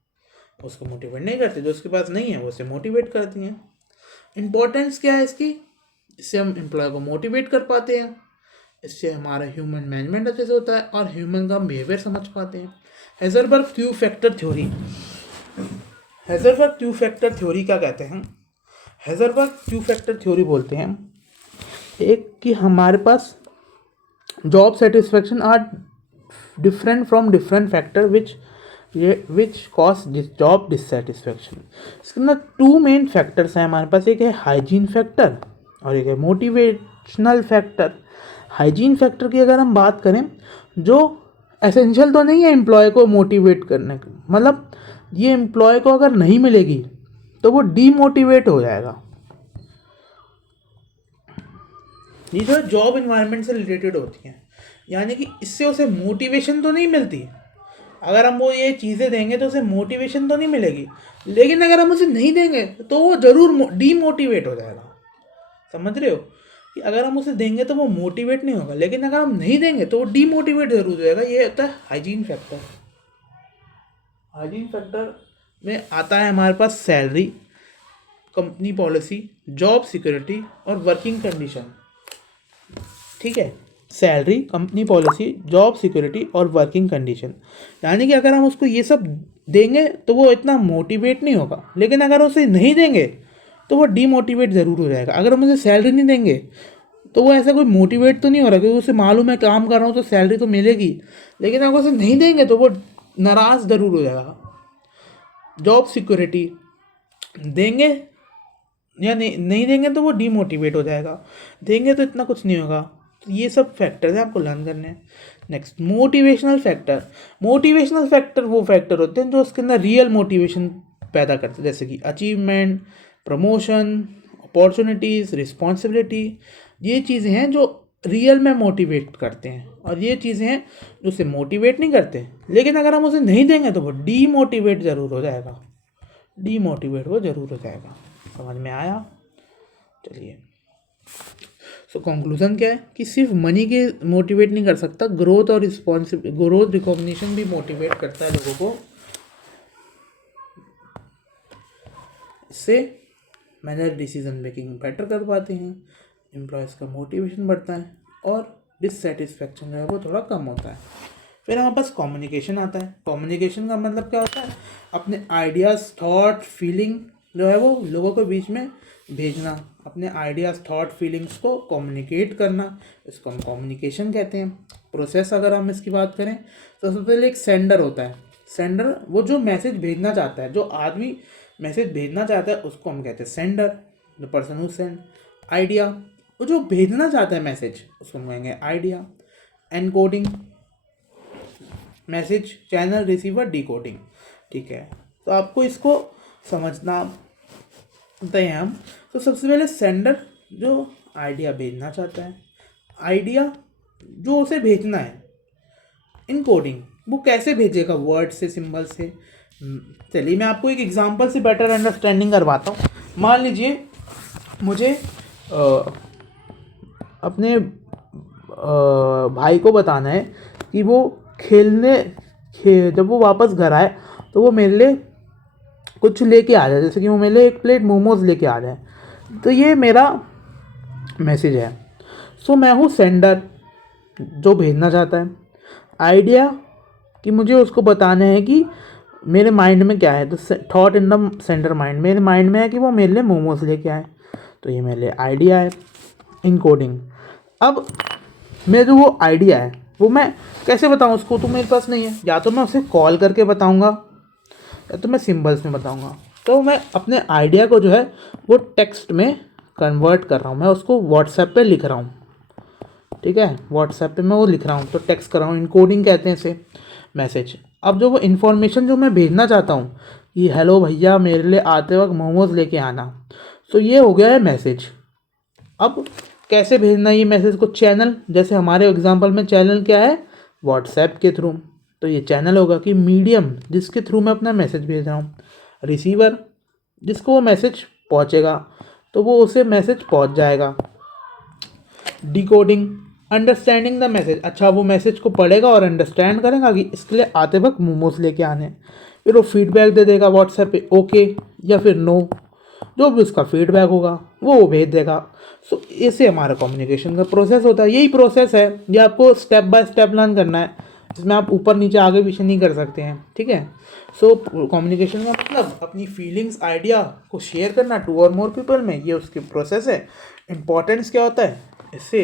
उसको मोटिवेट नहीं करती, जो उसके पास नहीं है वो उसे मोटिवेट करती हैं। इंपॉर्टेंस क्या है इसकी? इससे हम एम्प्लॉय को मोटिवेट कर पाते हैं, इससे हमारा ह्यूमन मैनेजमेंट अच्छे से होता है और ह्यूमन का बिहेवियर समझ पाते हैं। Herzberg Q factor theory. Herzberg Q factor theory क्या कहते हैं? हेजलबर्ग क्यू फैक्टर थ्योरी बोलते हैं एक कि हमारे पास job satisfaction are different from different factor which cause job dissatisfaction. इसके अंदर 2 मेन फैक्टर्स हैं हमारे पास। एक है हाइजीन फैक्टर और एक है मोटिवेशनल फैक्टर। हाइजीन फैक्टर की अगर हम बात करें, जो एसेंशियल तो नहीं है एम्प्लॉय को मोटिवेट करने का, मतलब ये एम्प्लॉय को अगर नहीं मिलेगी तो वो डीमोटिवेट हो जाएगा। ये जो जॉब इन्वायरमेंट से रिलेटेड होती हैं, यानी कि इससे उसे मोटिवेशन तो नहीं मिलती। अगर हम वो ये चीज़ें देंगे तो उसे मोटिवेशन तो नहीं मिलेगी, लेकिन अगर हम उसे नहीं देंगे तो वो ज़रूर डीमोटिवेट हो जाएगा। समझ रहे हो कि अगर हम उसे देंगे तो वो मोटिवेट नहीं होगा, लेकिन अगर हम नहीं देंगे तो वो डीमोटिवेट ज़रूर हो जाएगा। ये होता है हाइजीन फैक्टर। हाइजीन फैक्टर में आता है हमारे पास salary, company policy, job security और वर्किंग कंडीशन। ठीक है, salary, company policy, job security और वर्किंग कंडीशन। यानी कि अगर हम उसको ये सब देंगे तो वो इतना मोटिवेट नहीं होगा, लेकिन अगर उसे नहीं देंगे तो वो डीमोटिवेट ज़रूर हो जाएगा। अगर हम उसे सैलरी नहीं देंगे तो वो ऐसा कोई मोटिवेट तो नहीं हो रहा, क्योंकि उसे मालूम है काम कर रहा हूँ तो सैलरी तो मिलेगी, लेकिन अगर उसे नहीं देंगे तो वो नाराज़ ज़रूर हो जाएगा। जॉब सिक्योरिटी देंगे या नहीं देंगे तो वो डीमोटिवेट हो जाएगा, देंगे तो इतना कुछ नहीं होगा। तो ये सब फैक्टर्स हैं, आपको लर्न करने हैं। Next, motivational factor. Motivational factor वो फैक्टर होते हैं जो उसके अंदर रियल मोटिवेशन पैदा करते हैं, जैसे कि अचीवमेंट, प्रमोशन, अपॉर्चुनिटीज़, रिस्पॉन्सिबिलिटी। ये चीज़ें हैं जो रियल में मोटिवेट करते हैं, और ये चीज़ें हैं जो उसे मोटिवेट नहीं करते, लेकिन अगर हम उसे नहीं देंगे तो वो डीमोटिवेट ज़रूर हो जाएगा। डीमोटिवेट वो ज़रूर हो जाएगा। समझ में आया? चलिए, सो कंक्लूजन क्या है कि सिर्फ मनी के मोटिवेट नहीं कर सकता, ग्रोथ और ग्रोथ रिकॉग्निशन भी मोटिवेट करता है लोगों को। इससे मैनेजर डिसीजन मेकिंग बेटर कर पाते हैं, एम्प्लॉयज़ का मोटिवेशन बढ़ता है और डिससेटिस्फैक्शन जो है वो थोड़ा कम होता है। फिर हमारे पास कम्युनिकेशन आता है। कम्युनिकेशन का मतलब क्या होता है? अपने आइडियाज़, थॉट, फीलिंग जो है वो लोगों के बीच में भेजना, अपने आइडियाज़, थॉट, फीलिंग्स को कम्युनिकेट करना, इसको हम कम्युनिकेशन कहते हैं। प्रोसेस अगर हम इसकी बात करें तो सबसे पहले एक सेंडर होता है। सेंडर वो जो मैसेज भेजना चाहता है, जो आदमी मैसेज भेजना चाहता है उसको हम कहते हैं sender, the person who send. Idea, वो जो भेजना चाहता है मैसेज उसको हम कहेंगे idea. Encoding, message channel, receiver, decoding. ठीक है, तो आपको इसको समझना होता है। हम तो सबसे पहले सेंडर जो आइडिया भेजना चाहता है, आइडिया जो उसे भेजना है, इनकोडिंग वो कैसे भेजेगा, वर्ड से, सिंबल से। चलिए मैं आपको एक एग्जांपल से बेटर अंडरस्टैंडिंग करवाता हूँ। मान लीजिए मुझे अपने भाई को बताना है कि वो जब वो वापस घर आए तो वो मेरे लिए कुछ लेके आ जाए, जैसे कि वो मेरे लिए 1 प्लेट मोमोज़ लेके आ जाए। तो ये मेरा मैसेज है। सो मैं हूँ सेंडर जो भेजना चाहता है। आइडिया कि मुझे उसको बताना है कि मेरे माइंड में क्या है, तो thought in the sender mind, मेरे माइंड में है कि वो मेरे लिए मोमोज़ लेके आए, तो ये मेरे लिए आइडिया है। इनकोडिंग, अब मेरा जो वो आइडिया है वो मैं कैसे बताऊँ उसको, तो मेरे पास नहीं है। या तो मैं उसे कॉल करके बताऊँगा या तो मैं सिंबल्स में बताऊँगा। तो मैं अपने आइडिया को जो है वो टेक्स्ट में कन्वर्ट कर रहा हूँ, मैं उसको व्हाट्सएप पे लिख रहा हूँ। ठीक है, व्हाट्सएप पे मैं वो लिख रहा हूँ तो टेक्स्ट कर रहा हूँ, इनकोडिंग कहते हैं इसे, मैसेज। अब जो वो इन्फॉर्मेशन जो मैं भेजना चाहता हूँ कि हेलो भैया मेरे लिए आते वक्त मोमोज़ लेके आना, तो ये हो गया है मैसेज। अब कैसे भेजना ये मैसेज को, चैनल, जैसे हमारे एग्जांपल में चैनल क्या है, व्हाट्सएप के थ्रू, तो ये चैनल होगा कि मीडियम जिसके थ्रू मैं अपना मैसेज भेज रहा हूँ, रिसीवर जिसको वो मैसेज पहुँचेगा तो वो उसे मैसेज पहुँच जाएगा, डिकोडिंग, अंडरस्टैंडिंग द मैसेज, अच्छा वो मैसेज को पढ़ेगा और अंडरस्टैंड करेगा कि इसके लिए आते वक्त मोमोज लेके आने हैं, फिर वो फीडबैक दे देगा व्हाट्सएप पे, ओके या फिर नो, जो भी उसका फीडबैक होगा वो भेज देगा। सो ऐसे हमारा कम्युनिकेशन का प्रोसेस होता है, यही प्रोसेस है, ये आपको स्टेप बाय स्टेप लर्न करना है, इसमें आप ऊपर नीचे आगे पीछे नहीं कर सकते हैं, ठीक है। सो कम्युनिकेशन का मतलब अपनी फीलिंग्स आइडिया को शेयर करना टू और मोर पीपल में, ये उसकी प्रोसेस है। इंपॉर्टेंस क्या होता है इससे,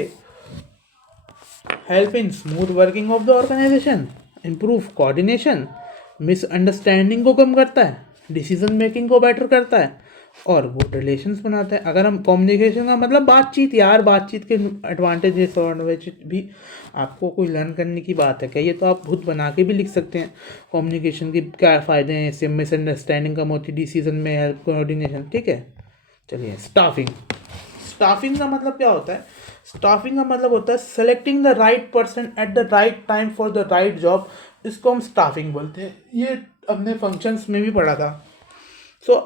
help in smooth working of the organization, improve coordination, misunderstanding को कम करता है, डिसीजन मेकिंग को बेटर करता है और गुड रिलेशंस बनाता है। अगर हम कम्युनिकेशन का मतलब बातचीत, यार बातचीत के एडवांटेजेस और एडवांटेज भी आपको कोई लर्न करने की बात है क्या, ये तो आप खुद बना के भी लिख सकते हैं। कम्युनिकेशन के क्या फ़ायदे हैं, इससे मिसअंडरस्टैंडिंग कम होती है, डिसीजन में हेल्प, कोऑर्डिनेशन, ठीक है। चलिए, स्टाफिंग। स्टाफिंग का मतलब क्या होता है, स्टाफिंग का मतलब होता है selecting the right person at the right time for the right job, इसको हम स्टाफिंग बोलते हैं। ये हमने फंक्शंस में भी पढ़ा था। सो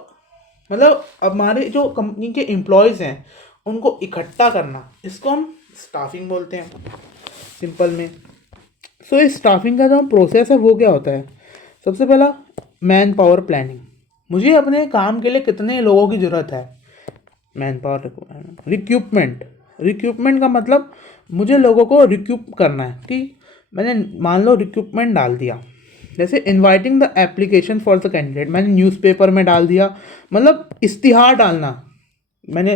मतलब हमारे जो कंपनी के एम्प्लॉयज़ हैं उनको इकट्ठा करना, इसको हम स्टाफिंग बोलते हैं सिंपल में। सो इस स्टाफिंग का जो प्रोसेस है वो क्या होता है, सबसे पहला मैन पावर प्लानिंग, मुझे अपने काम के लिए कितने लोगों की ज़रूरत है, मैन पावर रिक्रूटमेंट, रिक्रूटमेंट का मतलब मुझे लोगों को रिक्रूट करना है कि मैंने मान लो रिक्रूटमेंट डाल दिया, जैसे inviting the application for the candidate, मैंने न्यूज़पेपर में डाल दिया, मतलब इश्तिहार डालना, मैंने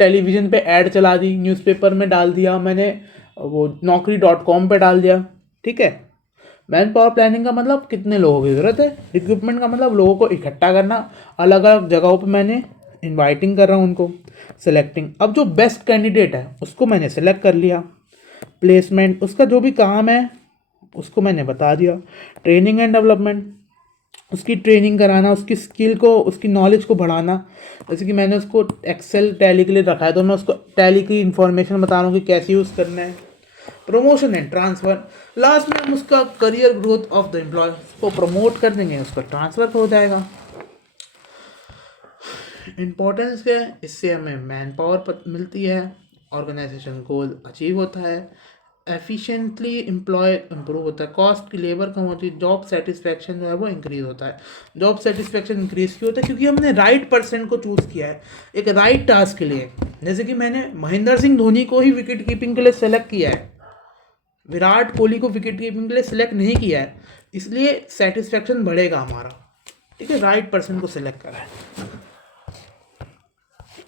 टेलीविज़न पे ऐड चला दी, न्यूज़पेपर में डाल दिया, मैंने वो naukri.com पे डाल दिया, ठीक है। मैन पावर प्लानिंग का मतलब कितने लोगों की ज़रूरत है, रिक्रूटमेंट का मतलब लोगों को इकट्ठा करना, अलग अलग जगहों पे मैंने इनवाइटिंग कर रहा हूँ उनको, सेलेक्टिंग, अब जो बेस्ट कैंडिडेट है उसको मैंने सेलेक्ट कर लिया, प्लेसमेंट, उसका जो भी काम है उसको मैंने बता दिया, ट्रेनिंग एंड डेवलपमेंट, उसकी ट्रेनिंग कराना, उसकी स्किल को, उसकी नॉलेज को बढ़ाना, जैसे कि मैंने उसको एक्सेल टैली के लिए रखा है तो मैं उसको टैली की इन्फॉर्मेशन बता रहा हूँ कि कैसे यूज़ करना है, प्रमोशन एंड ट्रांसफ़र, लास्ट में हम उसका career growth of the employee को प्रमोट कर देंगे, उसका ट्रांसफ़र हो जाएगा। इम्पोर्टेंस क्या है, इससे हमें मैन पावर मिलती है, ऑर्गेनाइजेशन गोल अचीव होता है, एफिशिएंटली एम्प्लॉय इम्प्रूव होता है, कॉस्ट की लेबर कम होती है, जॉब सेटिस्फैक्शन जो है वो इंक्रीज होता है। जॉब सेटिस्फैक्शन इंक्रीज क्यों होता है, क्योंकि हमने राइट पर्सन को चूज़ किया है एक राइट टास्क के लिए, जैसे कि मैंने महेंद्र सिंह धोनी को ही विकेट कीपिंग के लिए सेलेक्ट किया है, विराट कोहली को विकेट कीपिंग के लिए सिलेक्ट नहीं किया है, इसलिए सेटिस्फैक्शन बढ़ेगा हमारा, ठीक है, राइट पर्सन को सिलेक्ट करा है।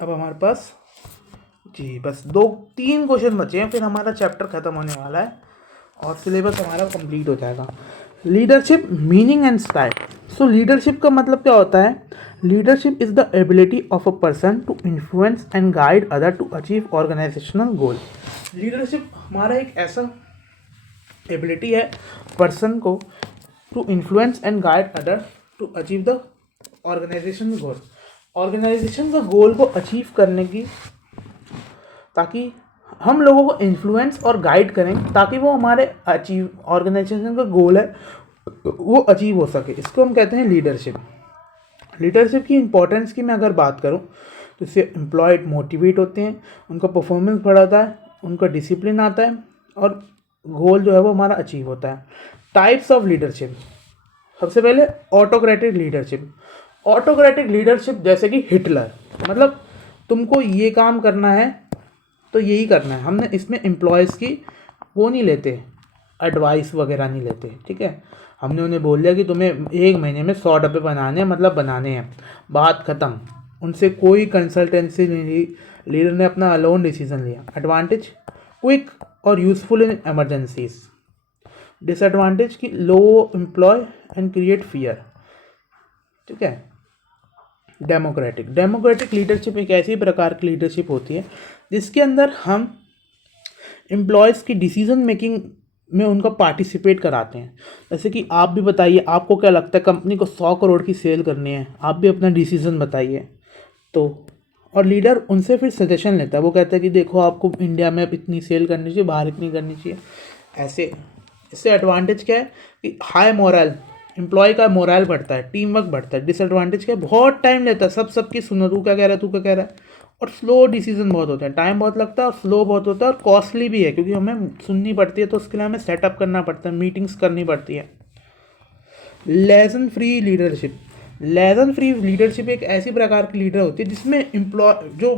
अब हमारे पास जी बस 2-3 क्वेश्चन बचे हैं, फिर हमारा चैप्टर ख़त्म होने वाला है और सिलेबस हमारा कंप्लीट हो जाएगा। Leadership meaning and style. So leadership का मतलब क्या होता है, leadership is the ability of a person to influence and guide other to achieve organizational goal. Leadership हमारा एक ऐसा एबिलिटी है पर्सन को to influence and guide other to achieve the organization goal, organization का गोल को अचीव करने की, ताकि हम लोगों को इन्फ्लुएंस और गाइड करें ताकि वो हमारे अचीव ऑर्गेनाइजेशन का गोल है वो अचीव हो सके, इसको हम कहते हैं लीडरशिप। लीडरशिप की इंपॉर्टेंस की मैं अगर बात करूं तो इससे एम्प्लॉयड मोटिवेट होते हैं, उनका परफॉर्मेंस बढ़ाता है, उनका डिसिप्लिन आता है और गोल जो है वो हमारा अचीव होता है। टाइप्स ऑफ लीडरशिप, सबसे पहले ऑटोक्रेटिक लीडरशिप। ऑटोक्रेटिक लीडरशिप जैसे कि हिटलर, मतलब तुमको ये काम करना है तो यही करना है, हमने इसमें एम्प्लॉयज़ की वो नहीं लेते, एडवाइस वगैरह नहीं लेते, ठीक है। हमने उन्हें बोल दिया कि तुम्हें 1 महीने में 100 डब्बे बनाने हैं, मतलब बनाने हैं, बात ख़त्म, उनसे कोई कंसल्टेंसी नहीं ली, लीडर ने अपना अलोन डिसीजन लिया। एडवांटेज, क्विक और यूज़फुल इन एमरजेंसीज। डिसएडवांटेज की लो एम्प्लॉय एंड क्रिएट फियर, ठीक है। डेमोक्रेटिक लीडरशिप एक ऐसी प्रकार की लीडरशिप होती है जिसके अंदर हम एम्प्लॉयज़ की डिसीजन मेकिंग में उनका पार्टिसिपेट कराते हैं। जैसे कि आप भी बताइए, आपको क्या लगता है, कंपनी को 100 करोड़ की सेल करनी है, आप भी अपना डिसीजन बताइए। तो और लीडर उनसे फिर सजेशन लेता है, वो कहता है कि देखो आपको इंडिया में अब इतनी सेल करनी चाहिए, बाहर इतनी करनी चाहिए, ऐसे। इससे एडवांटेज क्या है कि हाई मोरल, एम्प्लॉय का मोरल बढ़ता है, टीम वर्क बढ़ता है। डिसएडवांटेज क्या है, बहुत टाइम लेता है, सबकी सुनो, तू क्या कह रहा है, तू क्या कह रहा है, और स्लो डिसीजन बहुत होते हैं, टाइम बहुत लगता है और स्लो बहुत होता है और कॉस्टली भी है, क्योंकि हमें सुननी पड़ती है, तो उसके लिए हमें सेटअप करना पड़ता है, मीटिंग्स करनी पड़ती है। Lesson free leadership, lesson free leadership एक ऐसी प्रकार की लीडर होती है जिसमें एम्प्लॉय जो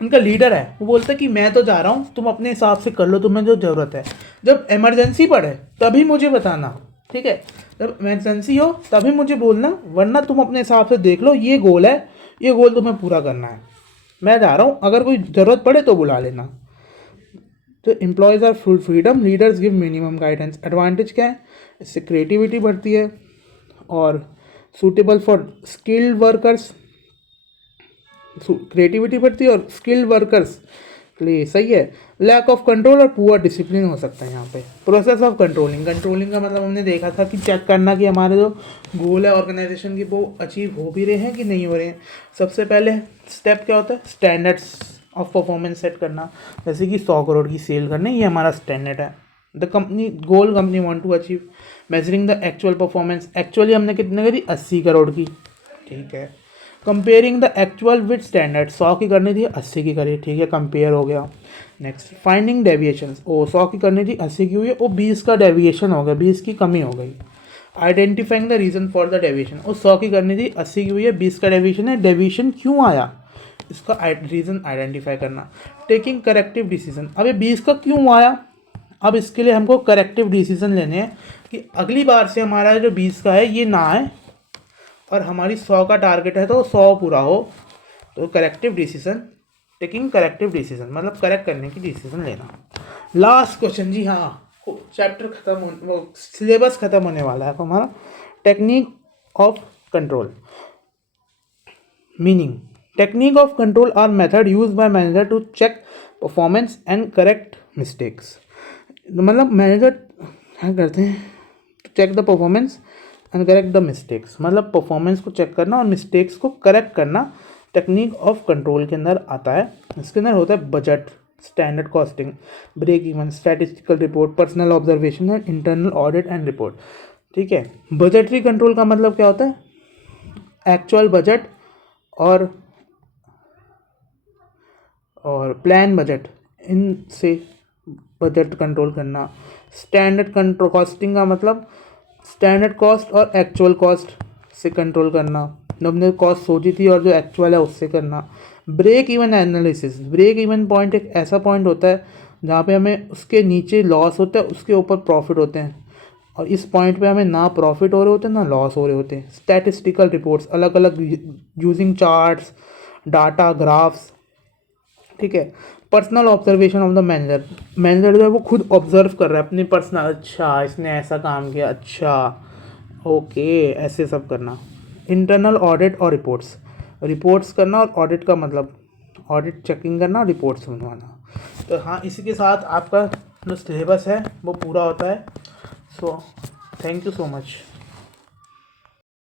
उनका लीडर है वो बोलता है कि मैं तो जा रहा हूँ, तुम अपने हिसाब से कर लो, तुम्हें जो ज़रूरत है, जब इमरजेंसी पड़े तभी मुझे बताना, ठीक है, जब इमरजेंसी हो तभी मुझे बोलना, वरना तुम अपने हिसाब से देख लो, ये गोल है, ये गोल तुम्हें पूरा करना है, मैं जा रहा हूँ, अगर कोई ज़रूरत पड़े तो बुला लेना। तो employees are full freedom, leaders give minimum guidance. Advantage क्या है, इससे क्रिएटिविटी बढ़ती है और suitable for skilled workers, creativity बढ़ती है और स्किल्ड वर्कर्स के लिए सही है। लैक ऑफ कंट्रोल और पुअर डिसिप्लिन हो सकता है यहाँ पे। प्रोसेस ऑफ कंट्रोलिंग, कंट्रोलिंग का मतलब हमने देखा था कि चेक करना कि हमारे जो गोल है ऑर्गेनाइजेशन की वो अचीव हो भी रहे हैं कि नहीं हो रहे हैं। सबसे पहले स्टेप क्या होता है, स्टैंडर्ड्स ऑफ परफॉर्मेंस सेट करना, जैसे कि 100 करोड़ की सेल करने, ये हमारा स्टैंडर्ड है। The company goal company want to achieve, measuring the actual performance, actually हमने कितने करी, 80 करोड़ की, ठीक है। Comparing the actual with standard, 100 की करनी थी, 80 की करी, ठीक है, कंपेयर हो गया। नेक्स्ट फाइंडिंग डेविएशन, ओ 100 की करनी थी, 80 की हुई है, वो 20 का डेविएशन हो गया, 20 की कमी हो गई। Identifying the reason for the deviation, वो 100 की करनी थी, 80 की हुई है, 20 का डेविएशन है, डेविएशन क्यों आया, इसका रीज़न आइडेंटिफाई करना। टेकिंग करेक्टिव डिसीजन, अब ये 20 का क्यों आया, अब इसके लिए हमको करेक्टिव डिसीजन लेने हैं कि अगली बार से हमारा जो 20 का है ये ना आए और हमारी 100 का टारगेट है तो 100 पूरा हो। तो corrective decision, taking corrective decision मतलब करेक्ट करने की डिसीजन लेना। लास्ट क्वेश्चन, जी हाँ, चैप्टर खत्म वो सिलेबस खत्म होने वाला है हमारा। Technique of control, meaning, technique of control are method use by manager to check performance and correct mistakes. मतलब मैनेजर क्या करते हैं, check the performance and correct the mistakes, मतलब परफॉर्मेंस को चेक करना और मिस्टेक्स को करेक्ट करना टेक्निक ऑफ कंट्रोल के अंदर आता है। इसके अंदर होता है budget, standard costing, break even, statistical report, personal observation and internal audit and report, ठीक है। बजटरी कंट्रोल का मतलब क्या होता है, एक्चुअल बजट और प्लान बजट, इनसे बजट कंट्रोल करना। स्टैंडर्ड कंट्रोल कॉस्टिंग का मतलब स्टैंडर्ड कॉस्ट और एक्चुअल कॉस्ट से कंट्रोल करना, जब हमने कॉस्ट सोची थी और जो एक्चुअल है उससे करना। Break even analysis, break even point एक ऐसा पॉइंट होता है जहाँ पे हमें उसके नीचे लॉस होता है, उसके ऊपर प्रॉफिट होते हैं, और इस पॉइंट पे हमें ना प्रॉफिट हो रहे होते हैं ना लॉस हो रहे होते हैं। स्टैटिस्टिकल रिपोर्ट्स, अलग अलग यूजिंग चार्ट्स, डाटा, ग्राफ्स, ठीक है। Personal observation of the manager, manager जो है वो खुद ऑब्जर्व कर रहा है अपनी पर्सनल, अच्छा इसने ऐसा काम किया, अच्छा ओके, ऐसे सब करना। इंटरनल ऑडिट और रिपोर्ट्स, रिपोर्ट्स करना और ऑडिट का मतलब ऑडिट चेकिंग करना, रिपोर्ट्स बनवाना। तो हाँ, इसी के साथ आपका जो सिलेबस है वो पूरा होता है। So thank you so much.